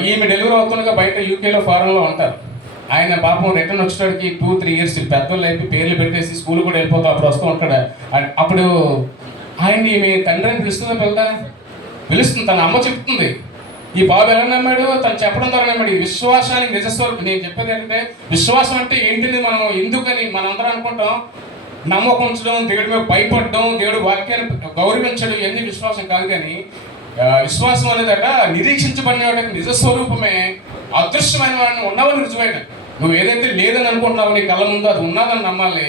ఈమె డెలివరీ అవుతుండగా బయట యూకేలో ఫారెన్లో ఉంటారు. ఆయన పాపం రిటర్న్ వచ్చేటికి 2-3 ఇయర్స్ పెద్దోళ్ళు అయిపోయి పేర్లు పెట్టేసి స్కూల్ కూడా వెళ్ళిపోతాం. అప్పుడు వస్తూ ఉంటాడు. అప్పుడు ఆయన్ని ఈమె తండ్రి అని పిలుస్తుందా? పిలుస్తుంది. తన అమ్మ చెప్తుంది. ఈ బాబు ఎలా నమ్మాడు? తను చెప్పడం ద్వారా నమ్మాడు. ఈ విశ్వాసానికి నిజస్వరూపం. నేను చెప్పేది ఏంటంటే, విశ్వాసం అంటే ఏంటిది? మనం ఎందుకని మనందరం అనుకుంటాం, నమ్మకం ఉంచడం, దేవుడి మీద భయపడడం, దేవుడి వాక్యాన్ని గౌరవించడం, ఇవన్నీ విశ్వాసం కాదు. కానీ విశ్వాసం అనేదట నిరీక్షించబడిన వాటికి నిజస్వరూపమే. అదృశ్యమైన వాడిని ఉన్నవాళ్ళు రుజువైన. నువ్వు ఏదైతే లేదని అనుకుంటున్నావు నీ కళ్ళ ముందు, అది ఉన్నదని నమ్మాలి.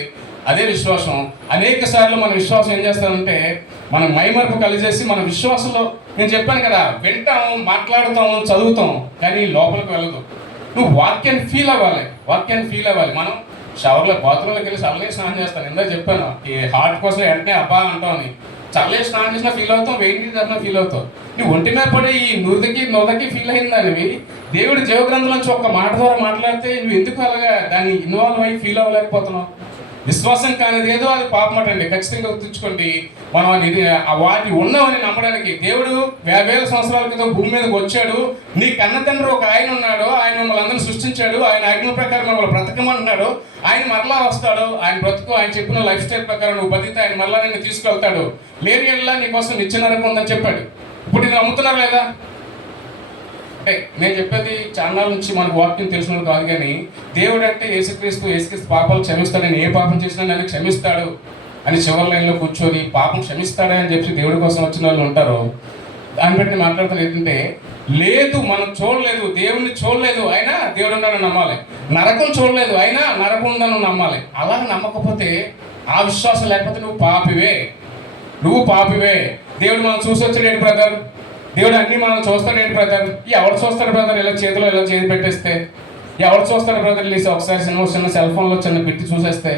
అదే విశ్వాసం. అనేక సార్లు మన విశ్వాసం ఏం చేస్తామంటే, మనం మైమరుపు కలిగేసి మన విశ్వాసంలో, నేను చెప్పాను కదా, వింటాము, మాట్లాడుతాము, చదువుతాం, కానీ లోపలికి వెళ్ళదు. నువ్వు వాక్యాన్ని ఫీల్ అవ్వాలి. మనం షవర్లో బాత్రూంలోకి వెళ్ళి చల్లే స్నానం చేస్తాను. ఇందా చెప్పాను, ఈ హార్ట్ కోసం వెంటనే అబ్బా అంటామని. చల్లే స్నానం చేసినా ఫీల్ అవుతాం, వెయిట్ చేసినా ఫీల్ అవుతాం. నువ్వు ఒంటి మీద పడి ఈ నురదకి ఫీల్ అయిందానివి దేవుడి జీవగ్రంథం నుంచి ఒక మాట ద్వారా మాట్లాడితే నువ్వు ఎందుకు అలాగా దాన్ని ఇన్వాల్వ్ అయ్యి ఫీల్ అవ్వలేకపోతున్నావు? విశ్వాసం కానిది ఏదో అది పాపం అండి. ఖచ్చితంగా గుర్తుంచుకోండి. మనం వాటి ఉన్నవని నమ్మడానికి దేవుడు 50,000 సంవత్సరాల క్రితం భూమి మీదకి వచ్చాడు. నీ కన్న తండ్రి ఒక ఆయన ఉన్నాడు. ఆయన మిమ్మల్ని అందరినీ సృష్టించాడు. ఆయన ఆజ్ఞ ప్రకారం మిమ్మల్ని బ్రతకమంటున్నాడు. ఆయన మరలా వస్తాడు. ఆయన బ్రతుకు, ఆయన చెప్పిన లైఫ్ స్టైల్ ప్రకారం నువ్వు బతికితే ఆయన మరలా నిన్ను తీసుకెళ్తాడు. లేని ఏళ్ళ నీకోసం నిత్య నరకం ఉందని చెప్పాడు. ఇప్పుడు ఇది నమ్ముతున్నారు లేదా? అంటే నేను చెప్పేది చాన్నాళ్ళ నుంచి మనకు వాక్యం తెలిసిన కాదు, కానీ దేవుడు అంటే యేసుక్రీస్తు పాపాలు క్షమిస్తాడని, ఏ పాపం చేసినా నన్ను క్షమిస్తాడు అని చివరి లైన్లో కూర్చొని పాపం క్షమిస్తాడే అని చెప్పి దేవుడి కోసం వచ్చిన వాళ్ళు ఉంటారు. దాన్ని బట్టి మాట్లాడుతున్న ఏంటంటే, లేదు మనం చూడలేదు, దేవుడిని చూడలేదు, అయినా దేవుడు ఉన్నాడని నమ్మాలి. నరకం చూడలేదు, అయినా నరకం ఉందని నమ్మాలి. అలా నమ్మకపోతే, ఆ విశ్వాసం లేకపోతే నువ్వు పాపివే. దేవుడు మనం చూసి వచ్చాడు ఏంటి బ్రదర్? దేవుడు అన్నీ మనం చూస్తాడు ఏంటి బ్రదర్? ఎవరు చూస్తాడు బ్రదర్? ఇలా చేతిలో ఇలా చేతి పెట్టేస్తే ఎవరు చూస్తాడు బ్రదర్? లేసి ఒకసారి చిన్న సెల్ ఫోన్లో చిన్న పెట్టి చూసేస్తే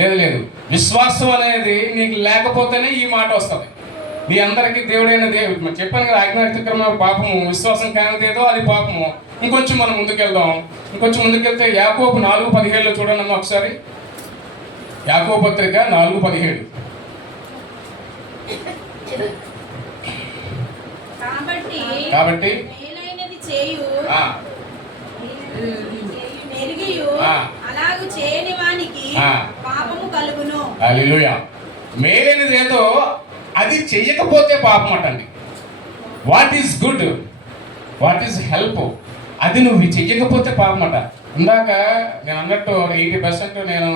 లేదు. విశ్వాసం అనేది నీకు లేకపోతేనే ఈ మాట వస్తుంది. మీ అందరికీ దేవుడైన దేవుడు చెప్పాను కదా, ఆజ్ఞాతిక్రమ పాపము, విశ్వాసం కానిదేదో అది పాపము. ఇంకొంచెం మనం ముందుకెళ్తే యాకోబు 4:17 చూడండి అమ్మ ఒకసారి. యాకోబు పత్రిక 4:17. కాబట్టి హల్లెలూయా. మేలైనది ఏదో అది చెయ్యకపోతే పాపం అటండి. What is good, what is help, అది నువ్వు చెయ్యకపోతే పాపం అట. ఇందాక నేను అన్నట్టు 80% నేను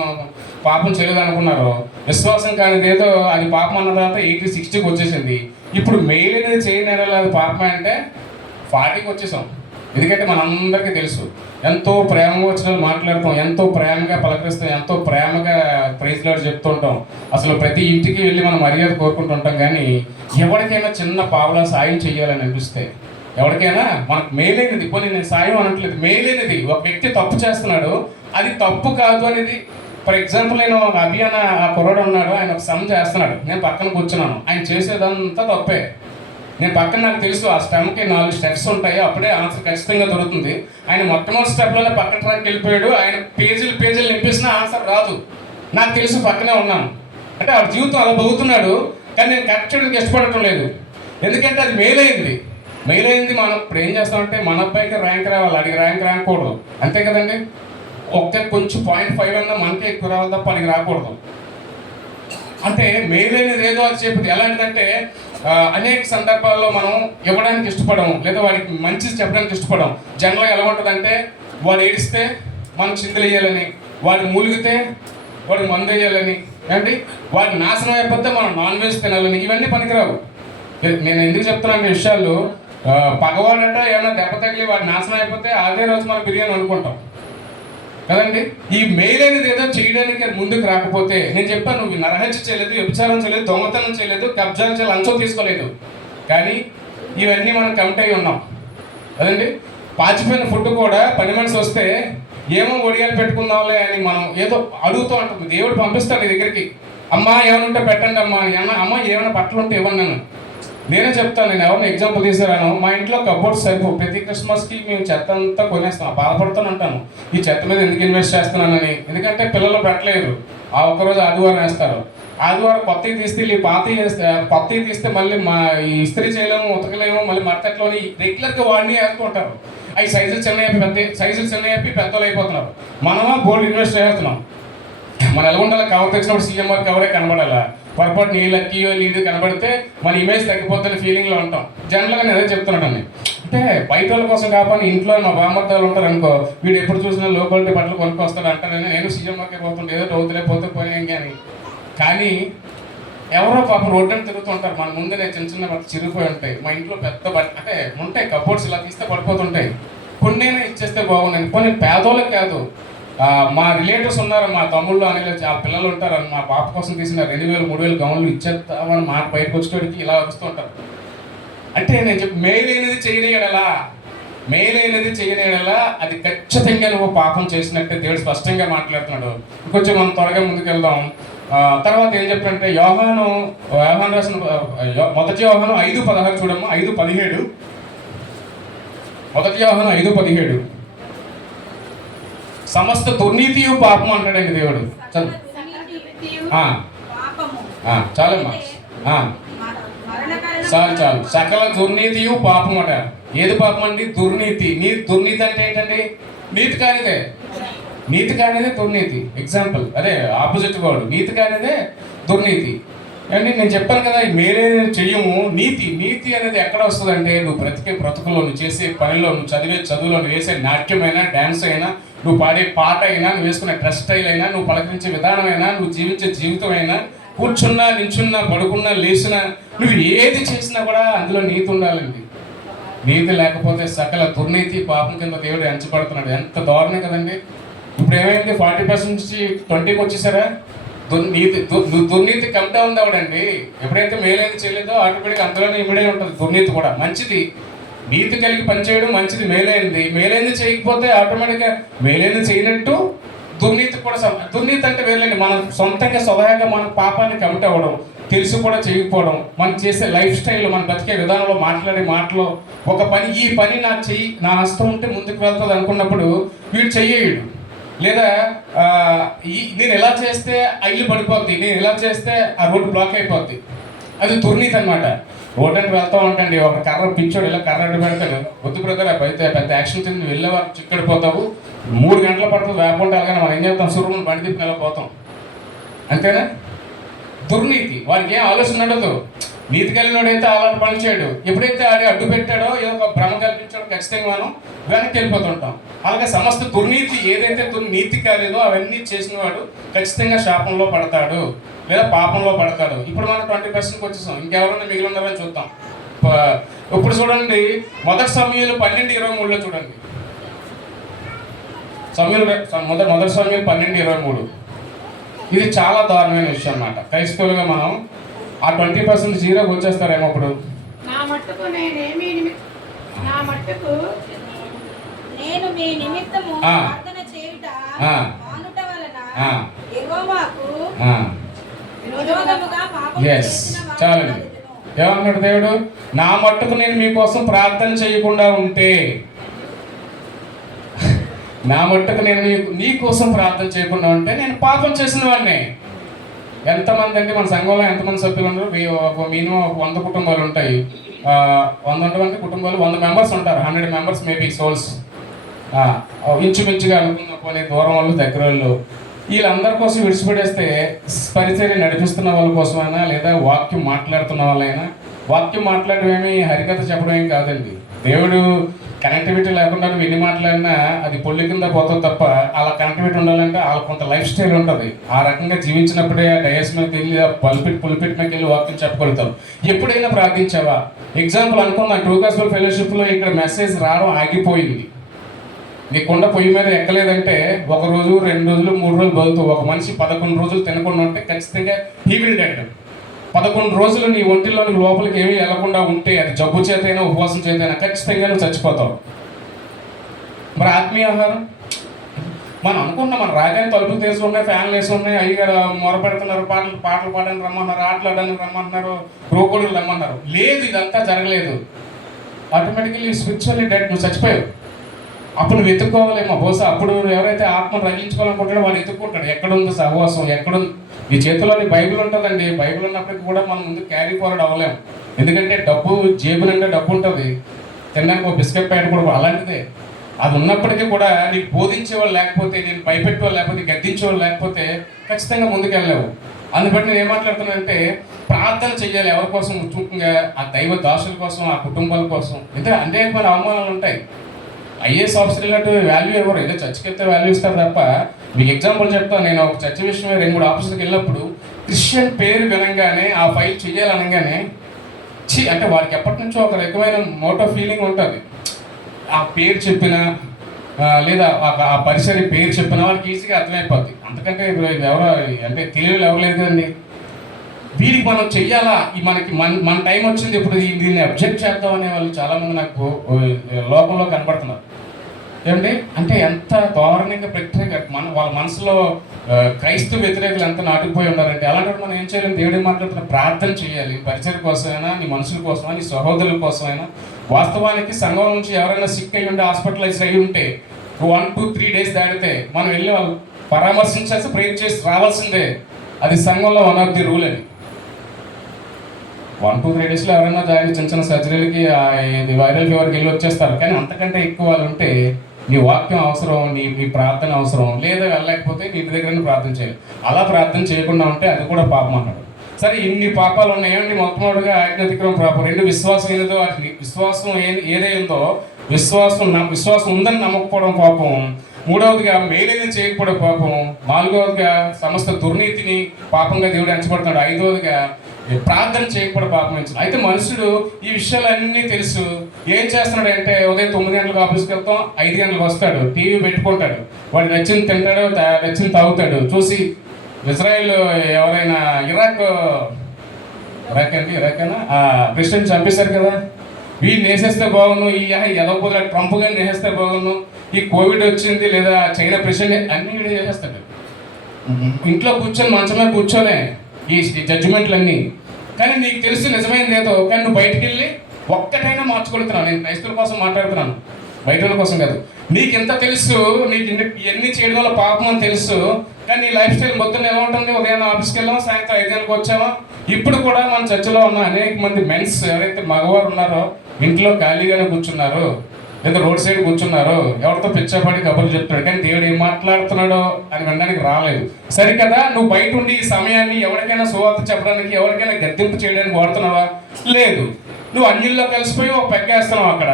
పాపం చేయలేదు అనుకున్నారు. విశ్వాసం కానిది ఏదో అది పాపం అన్న తర్వాత 80-60కి వచ్చేసింది. ఇప్పుడు మెయిల్ అనేది చేయని అది పాపమే అంటే 40కి వచ్చేసాం. ఎందుకంటే మనందరికీ తెలుసు, ఎంతో ప్రేమ వచ్చిన మాట్లాడతాం, ఎంతో ప్రేమగా పలకరిస్తాం, ఎంతో ప్రేమగా ప్రైజ్ లార్డ్ చెప్తుంటాం. అసలు ప్రతి ఇంటికి వెళ్ళి మనం మర్యాద కోరుకుంటుంటాం. కానీ ఎవరికైనా చిన్న పావలా సాయం చేయాలని అనిపిస్తే, ఎవరికైనా మనకు మేలైనది, పోనీ నేను సాయం అనట్లేదు, మేలైనది ఒక వ్యక్తి తప్పు చేస్తున్నాడు, అది తప్పు కాదు అనేది. ఫర్ ఎగ్జాంపుల్, నేను అభియాన ఆ కుర్రాడు ఉన్నాడు, ఆయన ఒక సమ్ చేస్తున్నాడు, నేను పక్కన కూర్చున్నాను, ఆయన చేసేదంతా తప్పే. నేను పక్కన, నాకు తెలుసు ఆ స్టెమ్కి 4 స్టెప్స్ ఉంటాయి, అప్పుడే ఆన్సర్ ఖచ్చితంగా దొరుకుతుంది. ఆయన మొట్టమొదటి స్టెప్లోనే పక్కన ట్రాక్కి వెళ్ళిపోయాడు. ఆయన పేజీలు నింపేసినా ఆన్సర్ రాదు. నాకు తెలుసు, పక్కనే ఉన్నాను. అంటే ఆ జీవితం అలా బతుకుతున్నాడు, కానీ నేను కరెక్ట్ చేయడానికి ఇష్టపడటం లేదు. ఎందుకంటే అది మెయిలైంది. మనం ఇప్పుడు ఏం చేస్తామంటే, మన అబ్బాయికి ర్యాంక్ రావాలి, అడిగి ర్యాంక్ రాకూడదు, అంతే కదండి. కొంచెం 0.5 అన్నా మనకే ఎక్కువ రావాలి తప్ప అడిగి రాకూడదు. అంటే మెయిలైనది ఏదో అది చెప్పేది. ఎలాంటిదంటే, అనేక సందర్భాల్లో మనం ఇవ్వడానికి ఇష్టపడము, లేదా వాడికి మంచిది చెప్పడానికి ఇష్టపడము. జనరల్గా ఎలా ఉంటుందంటే, వాడు ఏడిస్తే మనం చిందులు వేయాలని, వాడు మూలిగితే వాడికి మందు వేయాలని, ఏంటి వాడి నాశనం అయిపోతే మనం నాన్ వెజ్ తినాలని, ఇవన్నీ పనికిరావు. నేను ఎందుకు చెప్తున్నాను విషయాలు, పగవాడంట ఏమైనా దెబ్బ తగిలి వాడు నాశనం అయిపోతే అదే రోజు మనం బిర్యానీ అనుకుంటాం కదండి. ఈ మెయిల్ అనేది ఏదో చేయడానికి ముందుకు రాకపోతే, నేను చెప్పాను, నువ్వు నరహత్య చేయలేదు, వ్యభిచారం చేయలేదు, దొంగతనం చేయలేదు, కబ్జాలు చేయలేదు, లంచం తీసుకోలేదు, కానీ ఇవన్నీ మనం కమిట్ అయి ఉన్నాం కదండి. పాచిపోయిన ఫుడ్ కూడా పని మనిషి వస్తే ఏమో ఒడియాలు పెట్టుకుందాంలే అని మనం ఏదో అడుగుతూ ఉంటుంది. దేవుడు పంపిస్తాడు నీ దగ్గరికి, అమ్మ ఏమైనా ఉంటే పెట్టండి అమ్మ, అమ్మ ఏమైనా బట్టలు ఉంటే ఇవ్వండి. నేనే చెప్తాను, నేను ఎవరిని ఎగ్జాంపుల్ తీసుకురాను. మా ఇంట్లో కబోర్డ్స్ సరిపో, ప్రతి క్రిస్మస్కి మేము చెత్త అంతా కొనేస్తాం. బాధపడుతూనే ఉంటాను, ఈ చెత్త మీద ఎందుకు ఇన్వెస్ట్ చేస్తున్నానని. ఎందుకంటే పిల్లలు పెట్టలేరు, ఆ ఒక్కరోజు ఆదివారం వేస్తారు. ఆదివారం కొత్తవి తీస్తే కొత్తవి తీస్తే మళ్ళీ మా ఈ ఇస్త్రీ చేయలేము, ఉతకలేము, మళ్ళీ మరకట్లోని రెగ్యులర్గా వాడిని వేస్తూ ఉంటారు. అవి సైజులు చిన్నవి పెద్దలు అయిపోతున్నారు. మనమా గోల్డ్ ఇన్వెస్ట్ చేస్తున్నాం. మన ఎలా ఉండాలి, కవర్ తెచ్చినప్పుడు సీఎంఆర్ కవరే కనబడాలా, పొరపాటు నీ లక్కీయో నీది కనబడితే మన ఇమేజ్ తగ్గిపోతున్న ఫీలింగ్లో ఉంటాం. జనరల్గా నేను అదే చెప్తున్నాను. అంటే బయట వాళ్ళ కోసం కాకపోతే ఇంట్లో మా బామ్మర్దాలు ఉంటారు అనుకో, వీడు ఎప్పుడు చూసినా లో క్వాలిటీ బట్టలు కొనుక్కొస్తాడు అంటారని నేను సీఎంఆర్కే పోతుంటే ఏదో అవుతులే పోతే పోయాం. కానీ ఎవరో పాపం రోడ్డుని తిరుగుతుంటారు, మన ముందే చిన్న చిన్న బట్టలు చిరిగిపోయి ఉంటాయి. మా ఇంట్లో పెద్ద అంటే ఉంటాయి, కబోర్డ్స్ ఇలా తీస్తే పడిపోతుంటాయి. కొన్నైనా ఇచ్చేస్తే బాగున్నాయి. కొన్ని పేదోళ్ళకి కాదు, మా రిలేటివ్స్ ఉన్నారు, మా తమ్ముళ్ళు అనే ఆ పిల్లలు ఉంటారు, మా పాప కోసం తీసిన 2000 3000 గౌన్లు ఇచ్చేస్తామని మాట బయటకు వచ్చేటికి ఇలా వస్తూ ఉంటారు. అంటే నేను చెప్పి మెయిల్ అనేది చేయనేడలా అది ఖచ్చితంగా నువ్వు పాపం చేసినట్టే దేవుడు స్పష్టంగా మాట్లాడుతున్నాడు. ఇంకొంచెం మనం త్వరగా ముందుకెళ్దాం. తర్వాత ఏం చెప్పారంటే యోహాను రాసిన మొదటి యోహాను 5:16 చూడమ్మా, 5:17. మొదటి యోహాను 5:17. సమస్త దుర్నీతియు పాపం అంటాడండి దేవుడు. చాలమ్మా, చాలు. సకల దుర్నీతియు పాపం అట. ఏది పాపం అండి? దుర్నీతి. దుర్నీతి అంటే ఏంటండి? నీతి కానిదే దుర్నీతి. ఎగ్జాంపుల్ అదే ఆపోజిట్ వర్డ్, నీతి కానిదే దుర్నీతి. అండి నేను చెప్పాను కదా, మేలే చెయ్యము. నీతి అనేది ఎక్కడ వస్తుందంటే నువ్వు బ్రతికే బ్రతుకులో, నువ్వు చేసే పనిలో, నువ్వు చదివే చదువులో, నువ్వు వేసే నాట్యమైనా, డ్యాన్స్ అయినా, నువ్వు పాడే పాట అయినా, నువ్వు వేసుకునే డ్రెస్ స్టైల్ అయినా, నువ్వు పలకరించే విధానం అయినా, నువ్వు జీవించే జీవితం అయినా, కూర్చున్నా, నించున్నా, పడుకున్నా, లేచినా, నువ్వు ఏది చేసినా కూడా అందులో నీతి ఉండాలండి. నీతి లేకపోతే సకల దుర్నీతి పాపం కింద దేవుడు ఎంచబడుతున్నాడు. ఎంత దారుణం కదండి. ఇప్పుడు ఏమైంది, 40% నుంచి 20కి వచ్చేసారా? దుర్నీతి కమిట్ ఉంది అవడండి. ఎప్పుడైతే మేలైంది చేయలేదో ఆటోమేటిక్గా అందులోనే ఇమిడే ఉంటుంది దుర్నీతి కూడా. మంచిది, నీతి కలిగి పనిచేయడం మంచిది, మేలైంది చేయకపోతే ఆటోమేటిక్గా మేలైంది చేయనట్టు దుర్నీతి కూడా. దుర్నీతి అంటే వేర్లేండి, మనం సొంతంగా స్వతహాగా మన పాపాన్ని కమిట్ అవ్వడం, తెలిసి కూడా చేయకపోవడం, మనం చేసే లైఫ్ స్టైల్లో, మన బతికే విధానంలో, మాట్లాడే మాటలో ఒక పని, ఈ పని నా హస్తం ఉంటే ముందుకు వెళ్తుంది అనుకున్నప్పుడు వీడు చెయ్యడు. లేదా నేను ఎలా చేస్తే ఆ ఇల్లు పడిపోద్ది, నేను ఎలా చేస్తే ఆ రోడ్డు బ్లాక్ అయిపోద్ది, అది దుర్నీతి అనమాట. రోడ్ అంటే వెళ్తూ ఉంటాండి, ఒక కర్ర పిచ్చోడు ఇలా కర్ర అడ్డు పెడతాడు, వద్దు బ్రదర్ అయితే పెద్ద యాక్షన్ తింది, వెళ్ళేవారు చిక్కడిపోతావు, 3 గంటల పడుతుంది వేపంటారు, కానీ మనం ఏం చేస్తాం, సురువును బండి తిప్పి వెళ్ళిపోతాం. అంతేనా? దుర్నీతి. వాడికి ఏం ఆలోచన ఉండదు. నీతి కలిగినోడైతే అలాంటి పని చేయడు. ఎప్పుడైతే ఆడి అడ్డు పెట్టాడో, ఏదో ఒక భ్రమ కల్పించాడో ఖచ్చితంగా మనం వెనక్కి వెళ్ళిపోతుంటాం. అలాగే సమస్త దుర్నీతి, ఏదైతే నీతి కాలేదో అవన్నీ చేసిన వాడు ఖచ్చితంగా శాపంలో పడతాడు లేదా పాపంలో పడతాడు. ఇప్పుడు మనం 20%కి వచ్చేసాం, ఇంకెవరైనా మిగిలి ఉన్నారని చూద్దాం. ఇప్పుడు చూడండి, మొదటి సమయంలో 12:23 చూడండి. మొదటి సమయంలో 12:23. ఇది చాలా దారుణమైన విషయం అన్నమాట. క్రైస్తవులుగా మనం ఆ 20% జీరోకి వచ్చేస్తారేమో. ఇప్పుడు నేను మీ నిమిత్తము ప్రార్థన చేయుట మానుట వలన యెహోవాకు విరోధముగా పాపం చేసిన చాలండి. ఏమన్నాడు దేవుడు? నా మట్టుకు నేను మీకోసం ప్రార్థన చేయకుండా ఉంటే, నా మట్టుకు నేను నీ కోసం ప్రార్థన చేయకుండా ఉంటే నేను పాపం చేసిన వాడిని. ఎంతమంది అంటే మన సంఘంలో ఎంతమంది సభ్యులు ఉన్నారు? మినిమం 100 కుటుంబాలు ఉంటాయి. 100 కుటుంబాలు, 100 మెంబర్స్ ఉంటారు. 100 మెంబర్స్ మేబీ సోల్స్. ఇంచుమించుగా అనుకున్న కొన్ని దూరం వాళ్ళు, దగ్గర వాళ్ళు, వీళ్ళందరి కోసం విడిచిపెట్టేస్తే పరిచర్య నడిపిస్తున్న వాళ్ళ కోసమైనా, లేదా వాక్యం మాట్లాడుతున్న వాళ్ళైనా, వాక్యం మాట్లాడడం ఏమి హరికథ చెప్పడం ఏం కాదండి. దేవుడు కనెక్టివిటీ లేకుండా నువ్వు ఎన్ని మాట్లాడినా అది పొల్లి కింద పోతుంది తప్ప, అలా కనెక్టివిటీ ఉండాలంటే వాళ్ళ కొంత లైఫ్ స్టైల్ ఉంటుంది. ఆ రకంగా జీవించినప్పుడే ఆ డయస్ మీదకి వెళ్ళి ఆ పులిపిట్ మీదకి వెళ్ళి వాక్యం చెప్పగలుగుతావు. ఎప్పుడైనా ప్రార్థించావా? ఎగ్జాంపుల్ అనుకున్నా, ట్రూ గాస్పెల్ ఫెలోషిప్లో ఇక్కడ మెసేజ్ రావడం ఆగిపోయింది. నీ కొండ పొయ్యి మీద ఎక్కలేదంటే 1 రోజు 2 రోజులు 3 రోజులు బతుకుతావు. ఒక మనిషి 11 రోజులు తినకుండా ఉంటే ఖచ్చితంగా హీ విల్ డెడ్. 11 రోజులు నీ ఒంటిలోని లోపలికి ఏమీ వెళ్లకుండా ఉంటే, అది జబ్బు చేతైనా ఉపవాసం చేతైనా ఖచ్చితంగా నువ్వు చచ్చిపోతావు. మరి ఆత్మీయ ఆహారం మనం అనుకున్నాం, మన రాగానే తలుపులు తెరిచి ఉన్నాయి, ఫ్యాన్లు వేసి ఉన్నాయి, అయ్యగారు మొరపెడుతున్నారు, పాటలు పాడడానికి రమ్మన్నారు, ఆటలాడడానికి రమ్మంటున్నారు, రోగుడులు రమ్మన్నారు. లేదు, ఇదంతా జరగలేదు. ఆటోమేటికల్లీ స్పిరిచువల్లీ డెడ్, నువ్వు చచ్చిపోయావు. అప్పుడు నువ్వు ఎత్తుక్కోవాలేమో. బహుశా అప్పుడు ఎవరైతే ఆత్మను రగిలించుకోవాలనుకుంటాడో వాడు ఎత్తుక్కుంటాడు. ఎక్కడుంది సహవాసం, ఎక్కడుంది? ఈ చేతిలోని బైబిల్ ఉంటుందండి. బైబిల్ ఉన్నప్పటికీ కూడా మనం ముందు క్యారీ ఫార్వర్డ్ అవ్వలేము. ఎందుకంటే డబ్బు, జేబు నిండా డబ్బు ఉంటుంది, తినడానికి ఒక బిస్కెట్ ప్యాకెట్ కూడా అలాంటిదే. అది ఉన్నప్పటికీ కూడా నీకు బోధించేవాళ్ళు లేకపోతే, నేను భయపెట్టేవాళ్ళు లేకపోతే, గద్దించేవాళ్ళు లేకపోతే ఖచ్చితంగా ముందుకెళ్ళలేవు. అందుబట్టి నేను ఏం మాట్లాడుతున్నానంటే, ప్రార్థన చేయాలి. ఎవరి కోసం? ముఖ్యంగా ఆ దైవ దాసుల కోసం, ఆ కుటుంబాల కోసం. అంటే మన అవమానాలు ఉంటాయి. ఐఏఎస్ ఆఫీసర్ ఇలాంటి వాల్యూ ఎవరు? ఏదో చర్చికి వెళ్తే వాల్యూ ఇస్తారు తప్ప. మీకు ఎగ్జాంపుల్ చెప్తాను. నేను ఒక చర్చ విషయమే 2-3 ఆఫీసులకు వెళ్ళినప్పుడు క్రిస్టియన్ పేరు వినంగానే, ఆ ఫైల్ చేయాలనగానే అంటే వారికి ఎప్పటి నుంచో ఒక రకమైన మోటో ఫీలింగ్ ఉంటుంది. ఆ పేరు చెప్పినా లేదా ఆ పరిసర పేరు చెప్పినా వాళ్ళకి ఈజీగా అర్థమైపోద్ది. అంతకంటే ఎవరో అంటే తెలియదు ఎవరు లేదు కదండి. వీరికి మనం చెయ్యాలా, మనకి మన టైం వచ్చింది, ఇప్పుడు దీన్ని అబ్జెక్ట్ చేద్దాం అనే వాళ్ళు చాలామంది నాకు లోకంలో కనబడుతున్నారు. ఏమండి అంటే ఎంత దారుణంగా ప్రత్యేక వాళ్ళ మనసులో క్రైస్తవ వ్యతిరేకులు ఎంత నాటుకుపోయి ఉన్నారంటే, అలాంటి మనం ఏం చేయాలి? దేవుడే మాట్లాడుతున్న ప్రార్థన చేయాలి. పరిచయం కోసమైనా, నీ మనుషుల కోసమైనా, నీ సహోదరుల కోసమైనా. వాస్తవానికి సంఘం నుంచి ఎవరైనా సిక్ అయ్యి ఉంటే, హాస్పిటలైజ్ అయ్యి ఉంటే 1-2-3 డేస్ దాటితే మనం వెళ్ళి వాళ్ళు పరామర్శించేసి ప్రేర్ చేసి రావాల్సిందే. అది సంఘంలో వన్ ఆఫ్ ది రూల్. అని 1-2-3 డేస్లో ఎవరైనా జాయిన్ చిన్న సర్జరీలకి వైరల్ ఫీవర్కి వెళ్ళి వచ్చేస్తారు. కానీ అంతకంటే ఎక్కువ వాళ్ళు ఉంటే నీ వాక్యం అవసరం, నీ ప్రార్థన అవసరం. లేదా వెళ్ళలేకపోతే నీ ఇంటి దగ్గర ప్రార్థన చేయాలి. అలా ప్రార్థన చేయకుండా ఉంటే అది కూడా పాపం అన్నాడు. సరే, ఇన్ని పాపాలు ఉన్నాయండి. మొట్టమొదటిగా ఆజ్ఞాతిక్రమం పాపం. 2 విశ్వాసం ఏదో, విశ్వాసం ఏదైందో విశ్వాసం ఉందని నమ్మకపోవడం పాపం. 3వదిగా మేలేది చేయకపోవడం పాపం. 4వదిగా సమస్త దుర్నీతిని పాపంగా దేవుడు ఎంచబడతాడు. 5వదిగా ప్రార్థన చేయకపోవడం పాపం. అయితే మనుషుడు ఈ విషయాలన్నీ తెలుసు. ఏం చేస్తున్నాడు అంటే, ఉదయం 9 గంటలకు ఆఫీస్కి వెళ్తాం, 5 గంటలకు వస్తాడు, టీవీ పెట్టుకుంటాడు, వాడు నచ్చింది తింటాడు, నచ్చింది తాగుతాడు. చూసి ఇజ్రాయెల్ ఎవరైనా ఇరాక్ ప్రెసిడెంట్ చంపేశారు కదా, వీళ్ళు వేసేస్తే బాగున్నాను, ఈ ఎదవపోతే ట్రంప్ గారిని వేసేస్తే బాగున్నాను, ఈ కోవిడ్ వచ్చింది లేదా చైనా ప్రెసిడెంట్ అన్నీ వీడు చేసేస్తాడు. ఇంట్లో కూర్చొని మంచమే కూర్చొనే ఈ జడ్జిమెంట్లన్నీ. కానీ నీకు తెలుసు నిజమైంది ఏదో, కానీ నువ్వు బయటికి వెళ్ళి ఒక్కటైనా మార్చుకొడుతున్నావు. నేను క్రైస్తవుల కోసం మాట్లాడుతున్నాను, బయట వాళ్ళ కోసం కాదు. నీకు ఎంత తెలుసు, నీకు ఇవన్నీ చేయడం వల్ల పాపం అని తెలుసు, కానీ నీ లైఫ్ స్టైల్ మొత్తం ఎలా ఉంటుంది? ఉదయం ఆఫీస్కి వెళ్ళామా, సాయంత్రం 5 గంటలకు వచ్చామా. ఇప్పుడు కూడా మన చర్చలో ఉన్న అనేక మంది మెన్స్ ఎవరైతే మగవారు ఉన్నారో ఇంట్లో ఖాళీగానే కూర్చున్నారు, లేదా రోడ్ సైడ్ కూర్చున్నారు, ఎవరితో పిచ్చాపడి కబుర్లు చెప్తున్నాడు, కానీ దేవుడు ఏం మాట్లాడుతున్నాడో అని వినడానికి రాలేదు. సరికదా, నువ్వు బయట ఉండి ఈ సమయాన్ని ఎవరికైనా సువార్త చెప్పడానికి, ఎవరికైనా గద్దెంపు చేయడానికి వాడుతున్నావా? లేదు. నువ్వు అన్యుల్లో కలిసిపోయి ఒక పెగ్గేస్తున్నావు. అక్కడ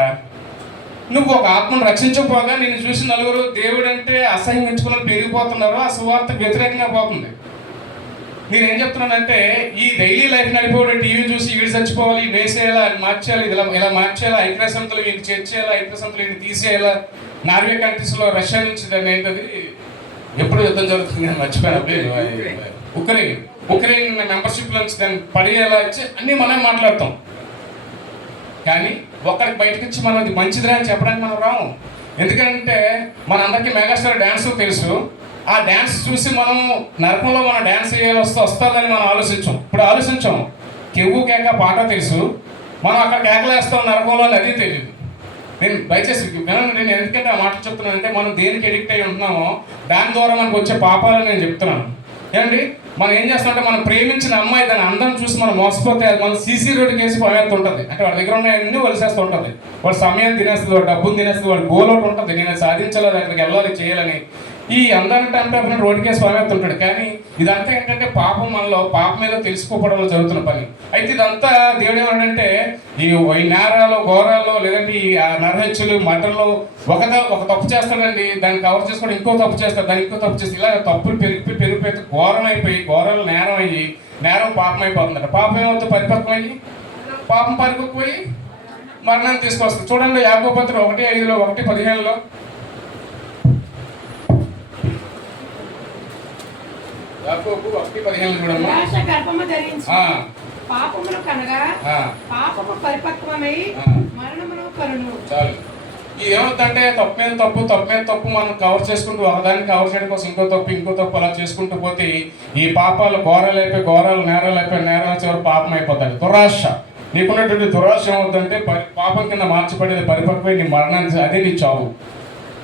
నువ్వు ఒక ఆత్మను రక్షించకపోగా నిన్ను చూసి నలుగురు దేవుడు అంటే అసహ్యించుకుని పెరిగిపోతున్నారు. ఆ సువార్తకు వ్యతిరేకంగా పోతుంది. నేనేం చెప్తున్నానంటే, ఈ డైలీ లైఫ్ నడిపోవడం, టీవీ చూసి వీడు చచ్చిపోవాలి, వేసేయాలా, మార్చేయాలి, ఇలా మార్చేయాలా, ఐక్యసంతులు వీడిని చేర్చేయాలా, ఐక్యసంతులు వీడిని తీసేయాలా. నార్వే కంట్రీస్లో రష్యా నుంచి దాన్ని ఏంటది ఎప్పుడు యుద్ధం జరుగుతుంది అని మర్చిపోయినా, ఉక్రెయిన్ మెంబర్షిప్ నుంచి దాన్ని పడేయాలా ఇచ్చి అన్నీ మనం మాట్లాడతాం. కానీ ఒక్కడికి బయటకు వచ్చి మనం ఇది మంచిదిరా అని చెప్పడానికి మనం రాము. ఎందుకంటే మనందరికీ మెగాస్టార్ డ్యాన్స్ తెలుసు. ఆ డ్యాన్స్ చూసి మనం నరకంలో మనం డ్యాన్స్ చేయాలి వస్తుందని మనం ఆలోచించాం. ఇప్పుడు ఆలోచించాం. కెవ్వు కేక పాట తెలుసు, మనం అక్కడ కేకలేస్తాం నరకంలో అని అది తెలియదు. నేను దయచేసి వినండి, నేను ఎందుకంటే ఆ మాటలు చెప్తున్నానంటే, మనం దేనికి ఎడిక్ట్ అయి ఉంటున్నామో దాని ద్వారా మనకు వచ్చే పాపాలని నేను చెప్తున్నాను. ఏమండి, మనం ఏం చేస్తామంటే, మనం ప్రేమించిన అమ్మాయి దాని అందం చూసి మనం మోసపోతే అది మనం సీసీ రోడ్డుకి వేసి పడేస్తుంటుంది. అంటే వాడి దగ్గర ఉన్న అన్నీ వలిసేస్తూ ఉంటుంది. వాడు సమయం తినేస్తుంది, వాడు డబ్బును తినేస్తుంది, వాడు గోల్ ఒకటి ఉంటుంది, నేను సాధించాలి, అక్కడికి వెళ్ళాలి, చేయాలని. ఈ అందాన్ని టంటే రోడ్డుకే స్వామి ఉంటాడు. కానీ ఇదంతా ఏంటంటే పాపం మనలో పాపం మీద తెలుసుకోవడంలో జరుగుతున్న పని. అయితే ఇదంతా దేవుడు ఏమంటే ఈ నేరాలు ఘోరాలు లేదంటే ఈ నరహత్యలు మటన్లు ఒక తప్పు చేస్తాడండి, దాన్ని కవర్ చేసుకోవడం ఇంకో తప్పు చేస్తాడు, దాన్ని ఇంకో తప్పు చేస్తే ఇలా తప్పులు పెరిగిపోయి ఘోరం అయిపోయి ఘోరాలు నేరం అయ్యి నేరం పాపం అయిపోతుందట. పాపం ఏమవుతుంది? పరిపక్వమయ్యి పాపం పరిపక్వయి మరణాన్ని తీసుకొస్తుంది. చూడండి యాకోబు పత్రిక 1:5 1:15 యాకోబు 1:15 చూడమ్మా. దురాశ గర్భము ధరించి పాపములు కనగా పాపము పరిపక్వమై మరణమును కరును. చాలు. ఇది ఏమవుతుందంటే తప్పు మీద తప్పు మనం కవర్ చేసుకుంటూ ఒకదాన్ని కవర్ చేయడం కోసం ఇంకో తప్పు అలా చేసుకుంటూ పోతే ఈ పాపాలు ఘోరాలు నేరాలు చివరి పాపం అయిపోతాయి. దురాశ, నీకున్నటువంటి దురాశ ఏమవుతుందంటే పాపం కింద మార్చబడేది పరిపక్వై నీ మరణాన్ని, అదే నీ చావు.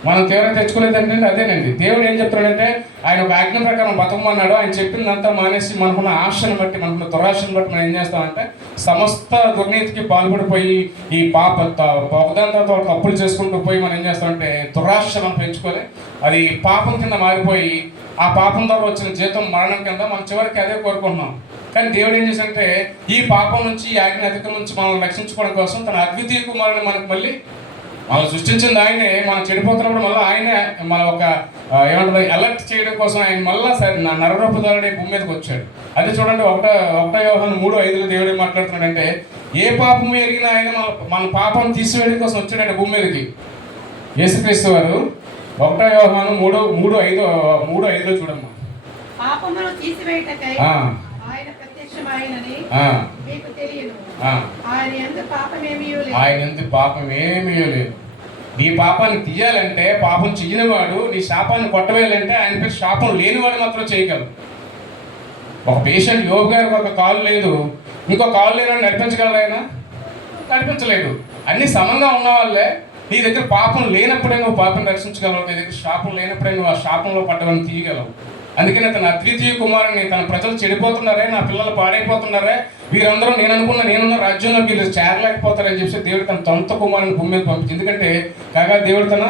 మనం తీవ్రంగా తెచ్చుకునేది ఏంటంటే అదేనండి. దేవుడు ఏం చెప్తున్నాడంటే ఆయన ఒక ఆజ్ఞ ప్రకారం బతకమన్నాడు. ఆయన చెప్పిందంతా మానేసి మనకున్న ఆశను బట్టి మనకున్న దురాశను బట్టి మనం ఏం చేస్తామంటే సమస్త దుర్నీతికి పాల్పడిపోయి ఈ ఒకదాని తర్వాత తప్పులు చేసుకుంటూ పోయి మనం ఏం చేస్తామంటే దురాశ మనం పెంచుకొని అది పాపం కింద మారిపోయి ఆ పాపం ద్వారా వచ్చిన జీతం మరణం కింద మనం చివరికి అదే కోరుకుంటున్నాం. కానీ దేవుడు ఏం చేశాడంటే ఈ పాపం నుంచి ఈ ఆజ్ఞ అధికం నుంచి మనం రక్షించుకోవడం కోసం తన అద్వితీయ కుమారుని మనకు మళ్ళీ మనం సృష్టించింది ఆయనే. మనం చెడిపోతున్నప్పుడు మళ్ళీ ఆయనే మన ఒక ఏమంటారు అలర్ట్ చేయడం కోసం ఆయన మళ్ళీ నరరూపధారుడే భూమి మీదకి వచ్చాడు. అది చూడండి 1 యోహాను 3:5 దేవుడు ఏం మాట్లాడుతున్నాడంటే ఏ పాపము ఎరిగినా ఆయన మన పాపం తీసివేయడం కోసం వచ్చాడంటే భూమి మీదకి యేసుక్రీస్తు వారు. 1 యోహాను 3:5 చూడమ్మా. పాపమును తీసివేయుటకై ఆయన ప్రత్యక్షమైనని మీకు తెలియను. ఆయన యందు పాపమేమీ లేదు. నీ పాపాన్ని తీయాలంటే, పాపం చెయ్యనివాడు నీ శాపాన్ని కొట్టవేయాలంటే ఆయన పేరు శాపం లేనివాడు మాత్రం చేయగలరు. ఒక పేషెంట్ యోగు గారికి ఒక కాలు లేదు, ఇంకో కాలు లేని నడిపించగలరు? ఆయన నడిపించలేడు. అన్ని సమంగా ఉన్న వాళ్ళే. నీ దగ్గర పాపం లేనప్పుడే నువ్వు పాపం రక్షించగలవు, నీ దగ్గర శాపం లేనప్పుడే నువ్వు ఆ శాపంలో పడ్డవని తీయగలవు. అందుకని తన అద్వితీయ కుమారుని తన ప్రజలు చెడిపోతున్నారే, నా పిల్లలు పాడైపోతున్నారే, వీరందరూ నేనున్న రాజ్యంలో వీళ్ళు చేరలేకపోతారని చెప్పి దేవుడు తన సొంత కుమారుని భూమి మీద పంపించింది. ఎందుకంటే కాగా దేవుడు తన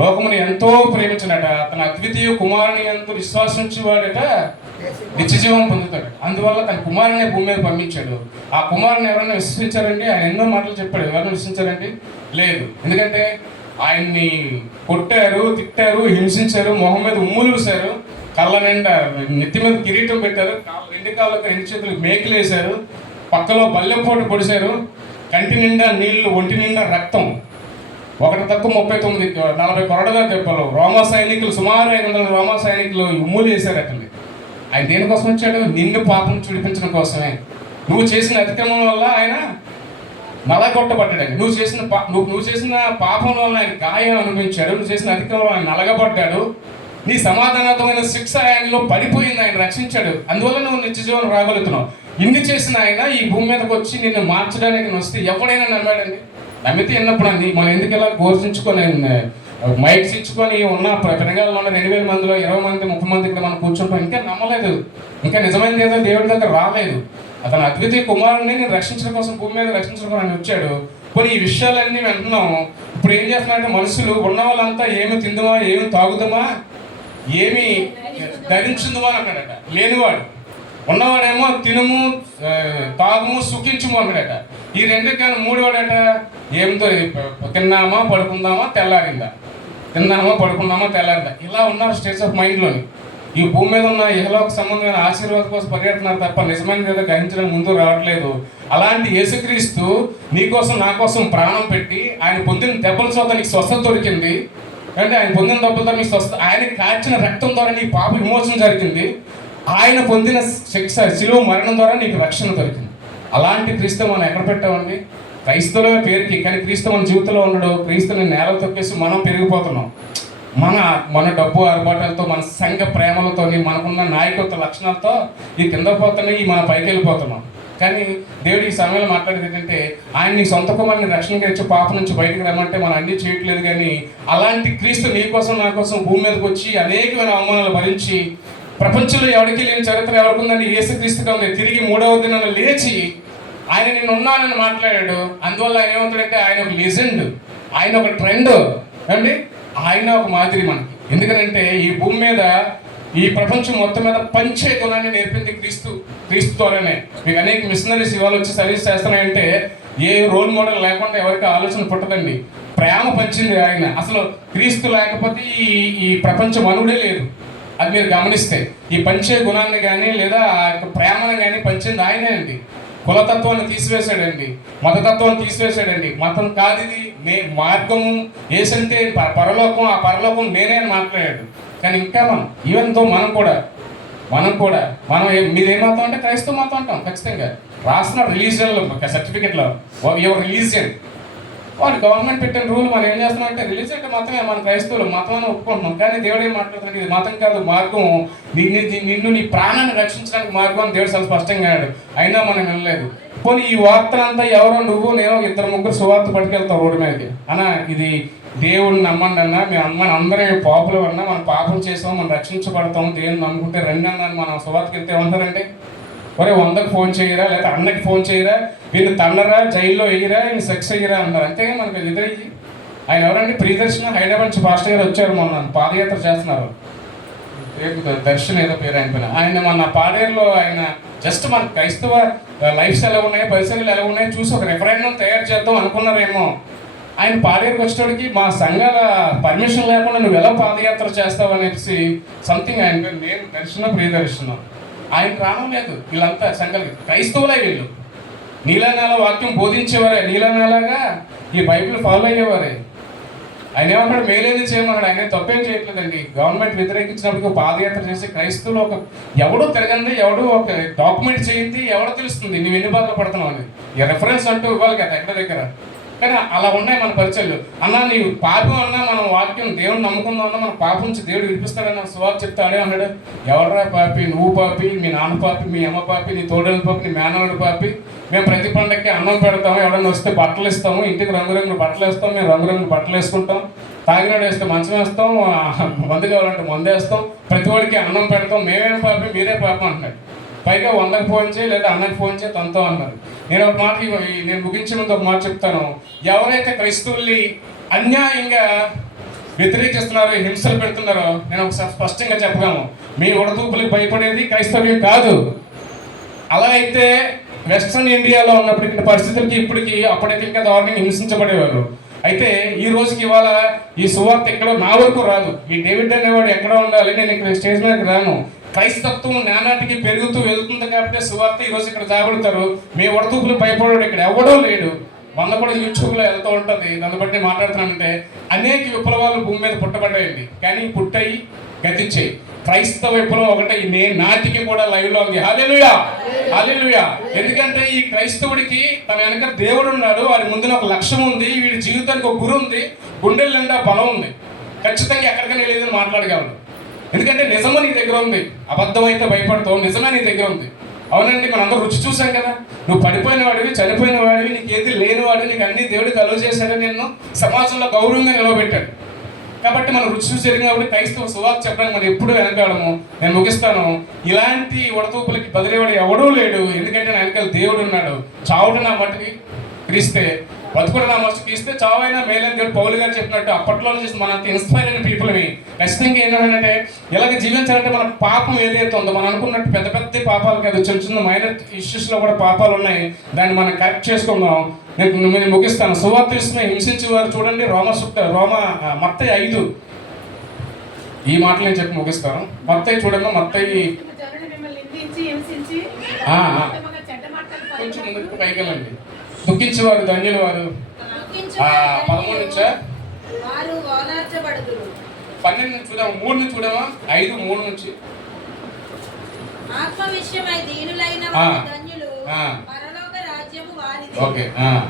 లోకముని ఎంతో ప్రేమించినట, తన అద్వితీయ కుమారుని ఎంతో విశ్వాసించేవాడట నిత్యజీవం పొందుతాడు. అందువల్ల తన కుమారుని భూమి మీద పంపించాడు. ఆ కుమారుని ఎవరైనా విశ్వసించారండి? ఆయన ఎన్నో మాటలు చెప్పాడు. ఎవరైనా విశ్వసించారండి? లేదు. ఎందుకంటే ఆయన్ని కొట్టారు, తిట్టారు, హింసించారు, మొహం మీద ఉమ్ములు వేశారు, కళ్ళ నిండా నెత్తి మీద కిరీటం పెట్టారు, 2 కాళ్ళకు 2 చేతులకు మేకులు వేశారు, పక్కలో బల్లెపోటు పొడిశారు, కంటి నిండా నీళ్లు, ఒంటి నిండా రక్తం, 1 తక్కువ 39 కొరడగా దెబ్బలు, రోమా సైనికులు సుమారు 500 రోమా సైనికులు ఉమ్ములు వేశారు అతన్ని. ఆయన దేనికోసం వచ్చాడు? నిన్ను పాపం చూడిపించడం కోసమే. నువ్వు చేసిన అతిక్రమం వల్ల ఆయన నలగొట్టబడ్డాడు. నువ్వు చేసిన పాపం వల్ల ఆయన గాయం అనుభవించాడు. నువ్వు చేసిన అతిక్రమం ఆయన నలగబడ్డాడు. నీ సమాధానమైన శిక్ష ఆయనలో పడిపోయింది, ఆయన రక్షించాడు. అందువల్ల నువ్వు నిత్యజీవనం రాగలుగుతున్నావు. ఇన్ని చేసిన ఆయన ఈ భూమి మీదకి వచ్చి నిన్ను మార్చడానికి వస్తే ఎవడైనా నమ్మాడండి? నమ్మితే విన్నప్పుడు అండి మనం ఎందుకు ఇలా ఘోషించుకొని మైక్స్ ఇచ్చుకొని ఉన్న పెనగాల్లో ఉన్న 2000 మందిలో 20 మంది 30 మంది ఇక్కడ మనం కూర్చుంటాం. ఇంకా నమ్మలేదు, ఇంకా నిజమైనది ఏదో దేవుడి దగ్గర రాలేదు. అతను అద్వితీయ కుమారుని నేను రక్షించడం కోసం భూమి మీద రక్షించడం కోసం ఆయన వచ్చాడు. కొన్ని ఈ విషయాలన్నీ వింటున్నాము. ఇప్పుడు ఏం చేస్తున్నారంటే మనుషులు ఉన్న వాళ్ళంతా ఏమి తిందుమా, ఏమి తాగుదామా, ఏమి ధరించుందుమా అన్నాడట. లేనివాడు ఉన్నవాడేమో తినుము, తాగుము, సుఖించుము అన్నాడట. ఈ 2 కానీ 3 వాడట ఏమితో తిన్నామా, పడుకుందామా, తెల్లారిందా, తిన్నామా, పడుకున్నామా, తెల్లారిందా, ఇలా ఉన్నారు స్టేట్స్ ఆఫ్ మైండ్లోని. ఈ భూమి మీద ఉన్న ఇహలోక సంబంధమైన ఆశీర్వాదం కోసం పరిగెడుతున్నారు తప్ప నిజమైన ఏదో గ్రహించడం ముందు రావట్లేదు. అలాంటి యేసుక్రీస్తు నీకోసం నా కోసం ప్రాణం పెట్టి ఆయన పొందిన దెబ్బల చోత నీకు స్వస్థత దొరికింది. అంటే ఆయన పొందిన దెబ్బలతో నీకు స్వస్థత, ఆయన కాచిన రక్తం ద్వారా నీ పాప విమోచన జరిగింది, ఆయన పొందిన శిక్ష శిలువ మరణం ద్వారా నీకు రక్షణ దొరికింది. అలాంటి క్రీస్తు మనం ఎక్కడ పెట్టామండి? క్రైస్తవుల పేరుకి. కానీ క్రీస్తు మన జీవితంలో ఉండడు. క్రీస్తుని నేల తొక్కేసి మనం పెరిగిపోతున్నాం. మన డబ్బు ఆర్భాటాలతో, మన సంఘ ప్రేమలతో, మనకున్న నాయకత్వ లక్షణాలతో ఈ కింద పోతున్నాయి, మన పైకి వెళ్ళిపోతున్నాం. కానీ దేవుడు ఈ సమయంలో మాట్లాడేది ఏంటంటే ఆయన నీ సొంత కుమారుని రక్షణగా ఇచ్చి పాప నుంచి బయటకు రమ్మంటే మనం అన్నీ చేయట్లేదు. కానీ అలాంటి క్రీస్తు నీ కోసం నా కోసం భూమి మీదకి వచ్చి అనేకమైన అవమానాలు భరించి, ప్రపంచంలో ఎవరికి లేని చరిత్ర ఎవరికి ఉందని యేసుక్రీస్తుగా ఉంది, తిరిగి 3వ దినాన లేచి ఆయన నేను ఉన్నానని మాట్లాడాడు. అందువల్ల ఆయన ఏమవుతాడంటే ఆయన ఒక లెజెండ్, ఆయన ఒక ట్రెండ్ అండి, ఆయన ఒక మాదిరి మనకి. ఎందుకంటే ఈ భూమి మీద ఈ ప్రపంచం మొత్తం మీద పంచే గుణాన్ని నేర్పింది క్రీస్తు ద్వారానే. మీకు అనేక మిషనరీస్ ఇవాళ వచ్చి సర్వీస్ చేస్తున్నాయంటే ఏ రోల్ మోడల్ లేకుండా ఎవరికి ఆలోచన పుట్టదండి. ప్రేమ పంచింది ఆయన. అసలు క్రీస్తు లేకపోతే ఈ ప్రపంచం మనుగడే లేదు. అది మీరు గమనిస్తే ఈ పంచే గుణాన్ని కానీ లేదా ఆ యొక్క ప్రేమను కానీ పంచింది ఆయనే అండి. కులతత్వాన్ని తీసివేశాడండి, మతతత్వాన్ని తీసివేశాడండి. మతం కాదు ఇది, మార్గము ఏసంటే పరలోకం, ఆ పరలోకం నేనే అని మాట్లాడాడు. కానీ ఇంకా ఈవెన్తో మనం కూడా మీదేం మతం అంటే క్రైస్తవ మతం అంటాం ఖచ్చితంగా. రాసిన రిలీజియన్లో సర్టిఫికెట్లో యువర్ రిలీజియన్, వాడు గవర్నమెంట్ పెట్టిన రూల్ మనం ఏం చేస్తున్నాం అంటే రిలీజియన్ అంటే మతమే, మన క్రైస్తవులు మతం అని ఒప్పుకుంటున్నాం. కానీ దేవుడు ఏం మాట్లాడుతున్నాడు, ఇది మతం కాదు, మార్గం, నిన్ను నీ ప్రాణాన్ని రక్షించడానికి మార్గం అని దేవుడు చాలా స్పష్టంగా అన్నాడు. అయినా మనం వినలేదు. పోనీ ఈ వార్తనంతా ఎవరో నువ్వు నేను 2-3 సువార్త పట్టుకెళ్తావు రోడ్డు మీదకి అన్న, ఇది దేవుడిని నమ్మండి అన్న, మేము అందరం పాపులు అన్నా, మనం పాపం చేసాం, మనం రక్షించబడతాం, దేవుని నమ్ముకుంటే రండి అన్న మనం సువార్తకి వెళ్తే ఏమంటారంటే, ఒరే 100కి ఫోన్ చేయరా, లేకపోతే అన్నకి ఫోన్ చేయరా, వీళ్ళు తన్నరా, జైల్లో వేయరా, ఈయన సెక్స్ అయ్యరా అన్నారు. అంతేగా మనకు ఎదురయ్యి. ఆయన ఎవరండి, ప్రియదర్శన హైదరాబాద్ నుంచి పాస్టర్ గారు వచ్చారు మొన్న, పాదయాత్ర చేస్తున్నారు. దర్శన్ ఏదో పేరు ఆయన పైన. ఆయన మన పాడేరులో ఆయన జస్ట్ మన క్రైస్తవ లైఫ్ స్టైల్ ఎలా ఉన్నాయో, పరిస్థితులు ఎలా ఉన్నాయో చూసి ఒక రెఫరెండం తయారు చేద్దాం అనుకున్నారేమో. ఆయన పాడేరుకి వచ్చేటోడికి మా సంఘాల పర్మిషన్ లేకుండా నువ్వు ఎలా పాదయాత్ర చేస్తావు అనేసి సంథింగ్ ఆయన పేరు, నేను ప్రియదర్శనం. ఆయన రావడం లేదు. వీళ్ళంతా సంఘాలకి క్రైస్తవులే వీళ్ళు. నీలనాల వాక్యం బోధించేవారే, నీలనాలాగా ఈ బైబిల్ ఫాలో అయ్యేవారే. ఆయన ఏమన్నాడు, మేలేది చేయమన్నాడు. ఆయన తప్పేం చేయట్లేదండి. గవర్నమెంట్ వ్యతిరేకించినప్పుడు పాదయాత్ర చేసి క్రైస్తవులు ఎవడో తిరగండి, ఎవడో ఒక డాక్యుమెంట్ చేయింది, ఎవడో తెలుస్తుంది నువ్వు ఎన్ని బాధలు పడుతున్నావు అని. ఈ రెఫరెన్స్ అంటూ ఇవ్వాలి కదా ఎక్కడ దగ్గర. కానీ అలా ఉన్నాయి మన పరిచయాలు. అన్నా నీవు పాపం అన్నా మనం వాక్యం దేవుడిని నమ్ముకుందాం అన్నా మన పాపం నుంచి దేవుడు విడిపిస్తాడన్న సువార్త చెప్తాడే అన్నాడు. ఎవడరా పాపి, నువ్వు పాపి, మీ నాన్న పాపి, మీ అమ్మ పాపి, నీ తోడని పాపి, నీ మేనవాడు పాపి. మేము ప్రతి పండగకి అన్నం పెడతాము, ఎవడన్నా వస్తే బట్టలు ఇస్తాము, ఇంటికి రంగురంగులు బట్టలు వేస్తాం, మేము రంగురంగులు బట్టలు వేసుకుంటాం, తాగినాడు వేస్తే మంచం వేస్తాం, మందు కావాలంటే మందు వేస్తాం, ప్రతి వాడికి అన్నం పెడతాం. మేమేం పాపి, మీరే పాపం అంటున్నాడు. పైగా 100కి ఫోన్ చేయి లేదా అన్నకి ఫోన్ చేయి తనతో అన్నారు. నేను ఒక మాట, నేను ముగించే ముందు ఒక మాట చెప్తాను. ఎవరైతే క్రైస్తవుల్ని అన్యాయంగా వ్యతిరేకిస్తున్నారో, హింసలు పెడుతున్నారో, నేను ఒకసారి స్పష్టంగా చెప్పగలను, మీ ఉడతూపులకు భయపడేది క్రైస్తవ్యం కాదు. అలా అయితే వెస్ట్రన్ ఇండియాలో ఉన్నప్పటికీ పరిస్థితులకి ఇప్పటికీ అప్పటికి ఇంకా దారుణంగా హింసించబడేవారు. అయితే ఈ రోజుకి ఇవాళ ఈ సువార్త ఎక్కడో నా వరకు రాదు. ఈ డేవిడ్ అనేవాడు ఎక్కడ ఉండాలి, నేను ఇక్కడ స్టేజ్ మీదకి రాను. క్రైస్తత్వం నానాటికి పెరుగుతూ వెళ్తుంది కాబట్టి సువార్త ఈరోజు ఇక్కడ జాబడతారు. మీ ఉడతూపులు భయపడాడు ఇక్కడ ఎవడో లేడు. 100 కూడా యూట్యూబ్లో వెళ్తూ ఉంటుంది. దాన్ని బట్టి మాట్లాడుతున్నానంటే అనేక విప్లవాలు భూమి మీద పుట్టబడ్డాయండి, కానీ పుట్టాయి, గతించాయి. క్రైస్తవ విప్లవం ఒకటే నాటికి కూడా లైవ్లో ఉంది. హల్లెలూయా, హల్లెలూయా. ఎందుకంటే ఈ క్రైస్తవుడికి తన వెనక దేవుడు ఉన్నాడు, వాడి ముందున ఒక లక్ష్యం ఉంది, వీడి జీవితానికి ఒక గురి ఉంది, గుండెల నిండా బలం ఉంది. ఖచ్చితంగా ఎక్కడికైనా లేదని మాట్లాడగలడు. ఎందుకంటే నిజమే నీ దగ్గర ఉంది, అబద్ధం అయితే భయపడతావు, నిజమే నీ దగ్గర ఉంది. అవునండి, మనందరూ రుచి చూసాం కదా. నువ్వు పడిపోయిన వాడివి, చనిపోయిన వాడివి, నీకు ఏది లేనివాడివి, నీకు అన్ని దేవుడికి అలవ చేశాడని నిన్ను సమాజంలో గౌరవంగా నిలవబెట్టాడు. కాబట్టి మనం రుచి చూసి జరిగినప్పుడు క్రైస్తవ సువార్త చెప్పడానికి మనం ఎప్పుడు వెనకాడము. నేను ముగిస్తాను. ఇలాంటి ఉడతూపులకి బదిలేవాడు ఎవడూ లేడు. ఎందుకంటే నా వెనకాల దేవుడు ఉన్నాడు. చావుడు నా మట్టుకి క్రీస్తే, బతుకుడు నా మట్టుకు క్రీస్తే, చావైనా మేలని దేవుడు పౌలు గారు చెప్పినట్టు అప్పట్లో నుంచి మనంత ఇన్స్పైర్ అయిన పీపుల్ని ఖచ్చితంగా ఏంటంటే ఇలాగ జీవించాలంటే మన పాపం ఏదైతే ఉందో, మనం అనుకున్నట్టు పెద్ద పెద్ద పాపాలు కాదు, చిన్న చిన్న మైనర్ ఇష్యూస్లో కూడా పాపాలు ఉన్నాయి. దాన్ని మనం కరెక్ట్ చేసుకుందాం. నేను ముగిస్తాను. సువార్త విషయమై హింసించేవారు చూడండి, మత్తయి 5. ఈ మాటలు నేను చెప్పి ముగిస్తాను. మత్తయి చూడండి, మత్తయి కొంచెం ముందుకు పైకి వెళ్ళండి. దుఃఖించేవారు ధన్యులు వారు. 13 నుంచా 12 నుంచి చూద్దాం, 3 నుంచి చూడమా, 5:3 నుంచి. ఆత్మ విషయమై దీనులైన వారు ధన్యులు, పరలోక రాజ్యము వారిది. ఓకే.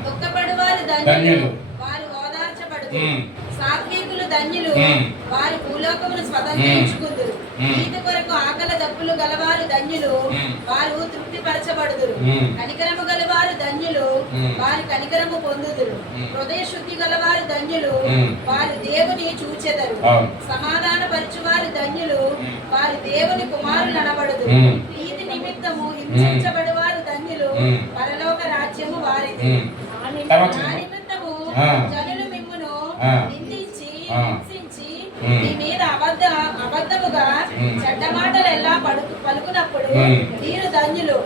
దుఃఖపడువారు ధన్యులు, వారు ఓదార్చబడుదురు. సాత్వికులు ధన్యులు, వారు భూలోకమును స్వతంత్రించుకుందురు. నీతి కొరకు ఆకలి దప్పులు గలవారు ధన్యులు, వారు తృప్తిపరచబడుదురు. కనికరము గలవారు ధన్యులు, వారు కనికరము పొందుదురు. హృదయ శుద్ధి గలవారు ధన్యులు, వారు దేవుని చూచెదరు. సమాధాన పరచువారు ధన్యులు, వారు దేవుని కుమారులు అనబడుదురు. నీతి నిమిత్తము హింసించబడువారు ధన్యులు, పరలోక రాజ్యము వారిది. నా నిమిత్తము జనులు మిమ్మును నిందించి హింసించి మీ మీద అబద్ధ అబద్ధముగా చెడ్డ మాటలు ఎలా పలుకునప్పుడు మీరు ధన్యులు.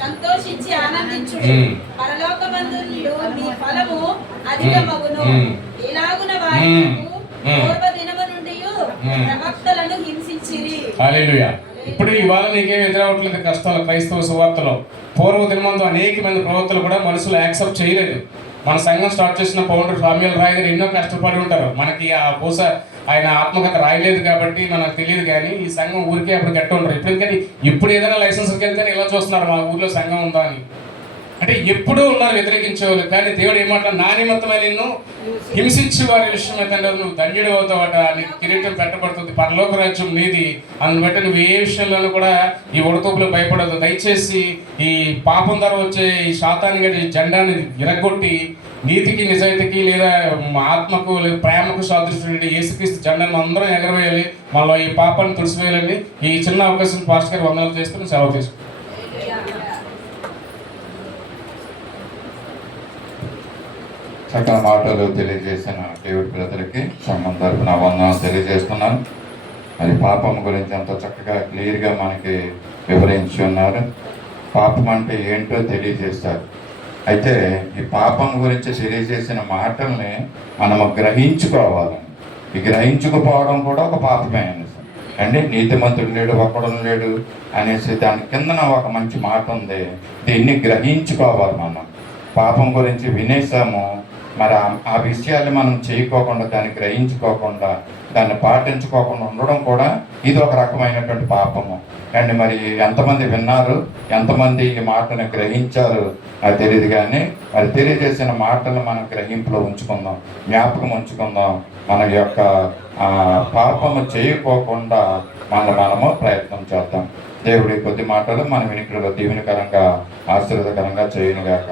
సంతోషించి ఆనందించుడి, పరలోకమందుండు మీ ఫలము అధికమగును. ఇలాగున వారు పూర్వ దినము నుండి ప్రవక్తలను హింసించిరి. హల్లెలూయా. ఇప్పుడు ఇవాళ నీకేం ఎదురవట్లేదు కష్టాలు క్రైస్తవ సువార్తలో. పూర్వ దినమందు అనేక మంది ప్రవక్తలు కూడా మనుషులు యాక్సెప్ట్ చేయలేదు. మన సంఘం స్టార్ట్ చేసిన పౌండర్ సామ్యూయల్ రాయ్ గారు ఎన్నో కష్టపడి ఉంటారు. మనకి ఆ బహుశా ఆయన ఆత్మకథ రాయలేదు కాబట్టి మనకు తెలియదు, కానీ ఈ సంఘం ఊరికే అప్పుడు గట్టి ఉంటారు. ఇప్పుడు ఎందుకని ఇప్పుడు ఏదైనా లైసెన్స్కి వెళ్తే ఇలా చూస్తున్నారు మా ఊర్లో సంఘం ఉందా అని. అంటే ఎప్పుడూ ఉన్నారు వ్యతిరేకించేవాళ్ళు, కానీ దేవుడు ఏమంటారు, నా నిమిత్తమై నిన్ను హింసించి వారి విషయమే తండ్రి నువ్వు ధన్యుడు అవుతావట, నీకు కిరీటం పెట్టబడుతుంది, పరలోక రాజ్యం నీది. అందుని బట్టి నువ్వు ఏ విషయంలోనూ కూడా ఈ ఉడతూపులు భయపడదు. దయచేసి ఈ పాపం ద్వారా వచ్చే ఈ శాతాన్ని గడి జెండాని విరగొట్టి నీతికి నిజాయితీకి లేదా ఆత్మకు లేదా ప్రేమకు సాదృశ్యుడి యేసుక్రీస్తు జెండాను అందరం ఎగరవేయాలి. మళ్ళీ ఈ పాపాన్ని తుడిసివేయాలని ఈ చిన్న అవకాశం పాస్టర్ గారు వందనాలు చేస్తూ సేవ తీసుకుంటాం. చక్కని మాటలు తెలియజేసిన దేవుడి పిల్లలకి సంఘం తరపున వందనాలు తెలియజేస్తున్నాను. మరి పాపం గురించి అంత చక్కగా క్లియర్గా మనకి వివరించి ఉన్నారు. పాపం అంటే ఏంటో తెలియజేస్తారు. అయితే ఈ పాపం గురించి తెలియజేసిన మాటల్ని మనము గ్రహించుకోవాలి. ఈ గ్రహించుకుపోవడం కూడా ఒక పాపమే అనేసి అంటే నీతిమంతుడు లేడు ఒక్కడు లేడు అనేసి దాని కిందన ఒక మంచి మాట ఉంది. దీన్ని గ్రహించుకోవాలి. మనం పాపం గురించి వినేసాము, మరి ఆ విషయాన్ని మనం చేయకోకుండా దాన్ని గ్రహించుకోకుండా దాన్ని పాటించుకోకుండా ఉండడం కూడా ఇది ఒక రకమైనటువంటి పాపము. అండ్ మరి ఎంతమంది విన్నారు, ఎంతమంది ఈ మాటను గ్రహించారు నాకు తెలియదు, కానీ మరి తెలియజేసిన మాటలు మనం గ్రహింపులో ఉంచుకుందాం, జ్ఞాపకం ఉంచుకుందాం. మన యొక్క పాపము చేయకోకుండా మనము ప్రయత్నం చేద్దాం. దేవుడి కొద్ది మాటలు మన వినికిడిలో దీవెనకరంగా ఆశీర్వాదకరంగా చేయనుగాక.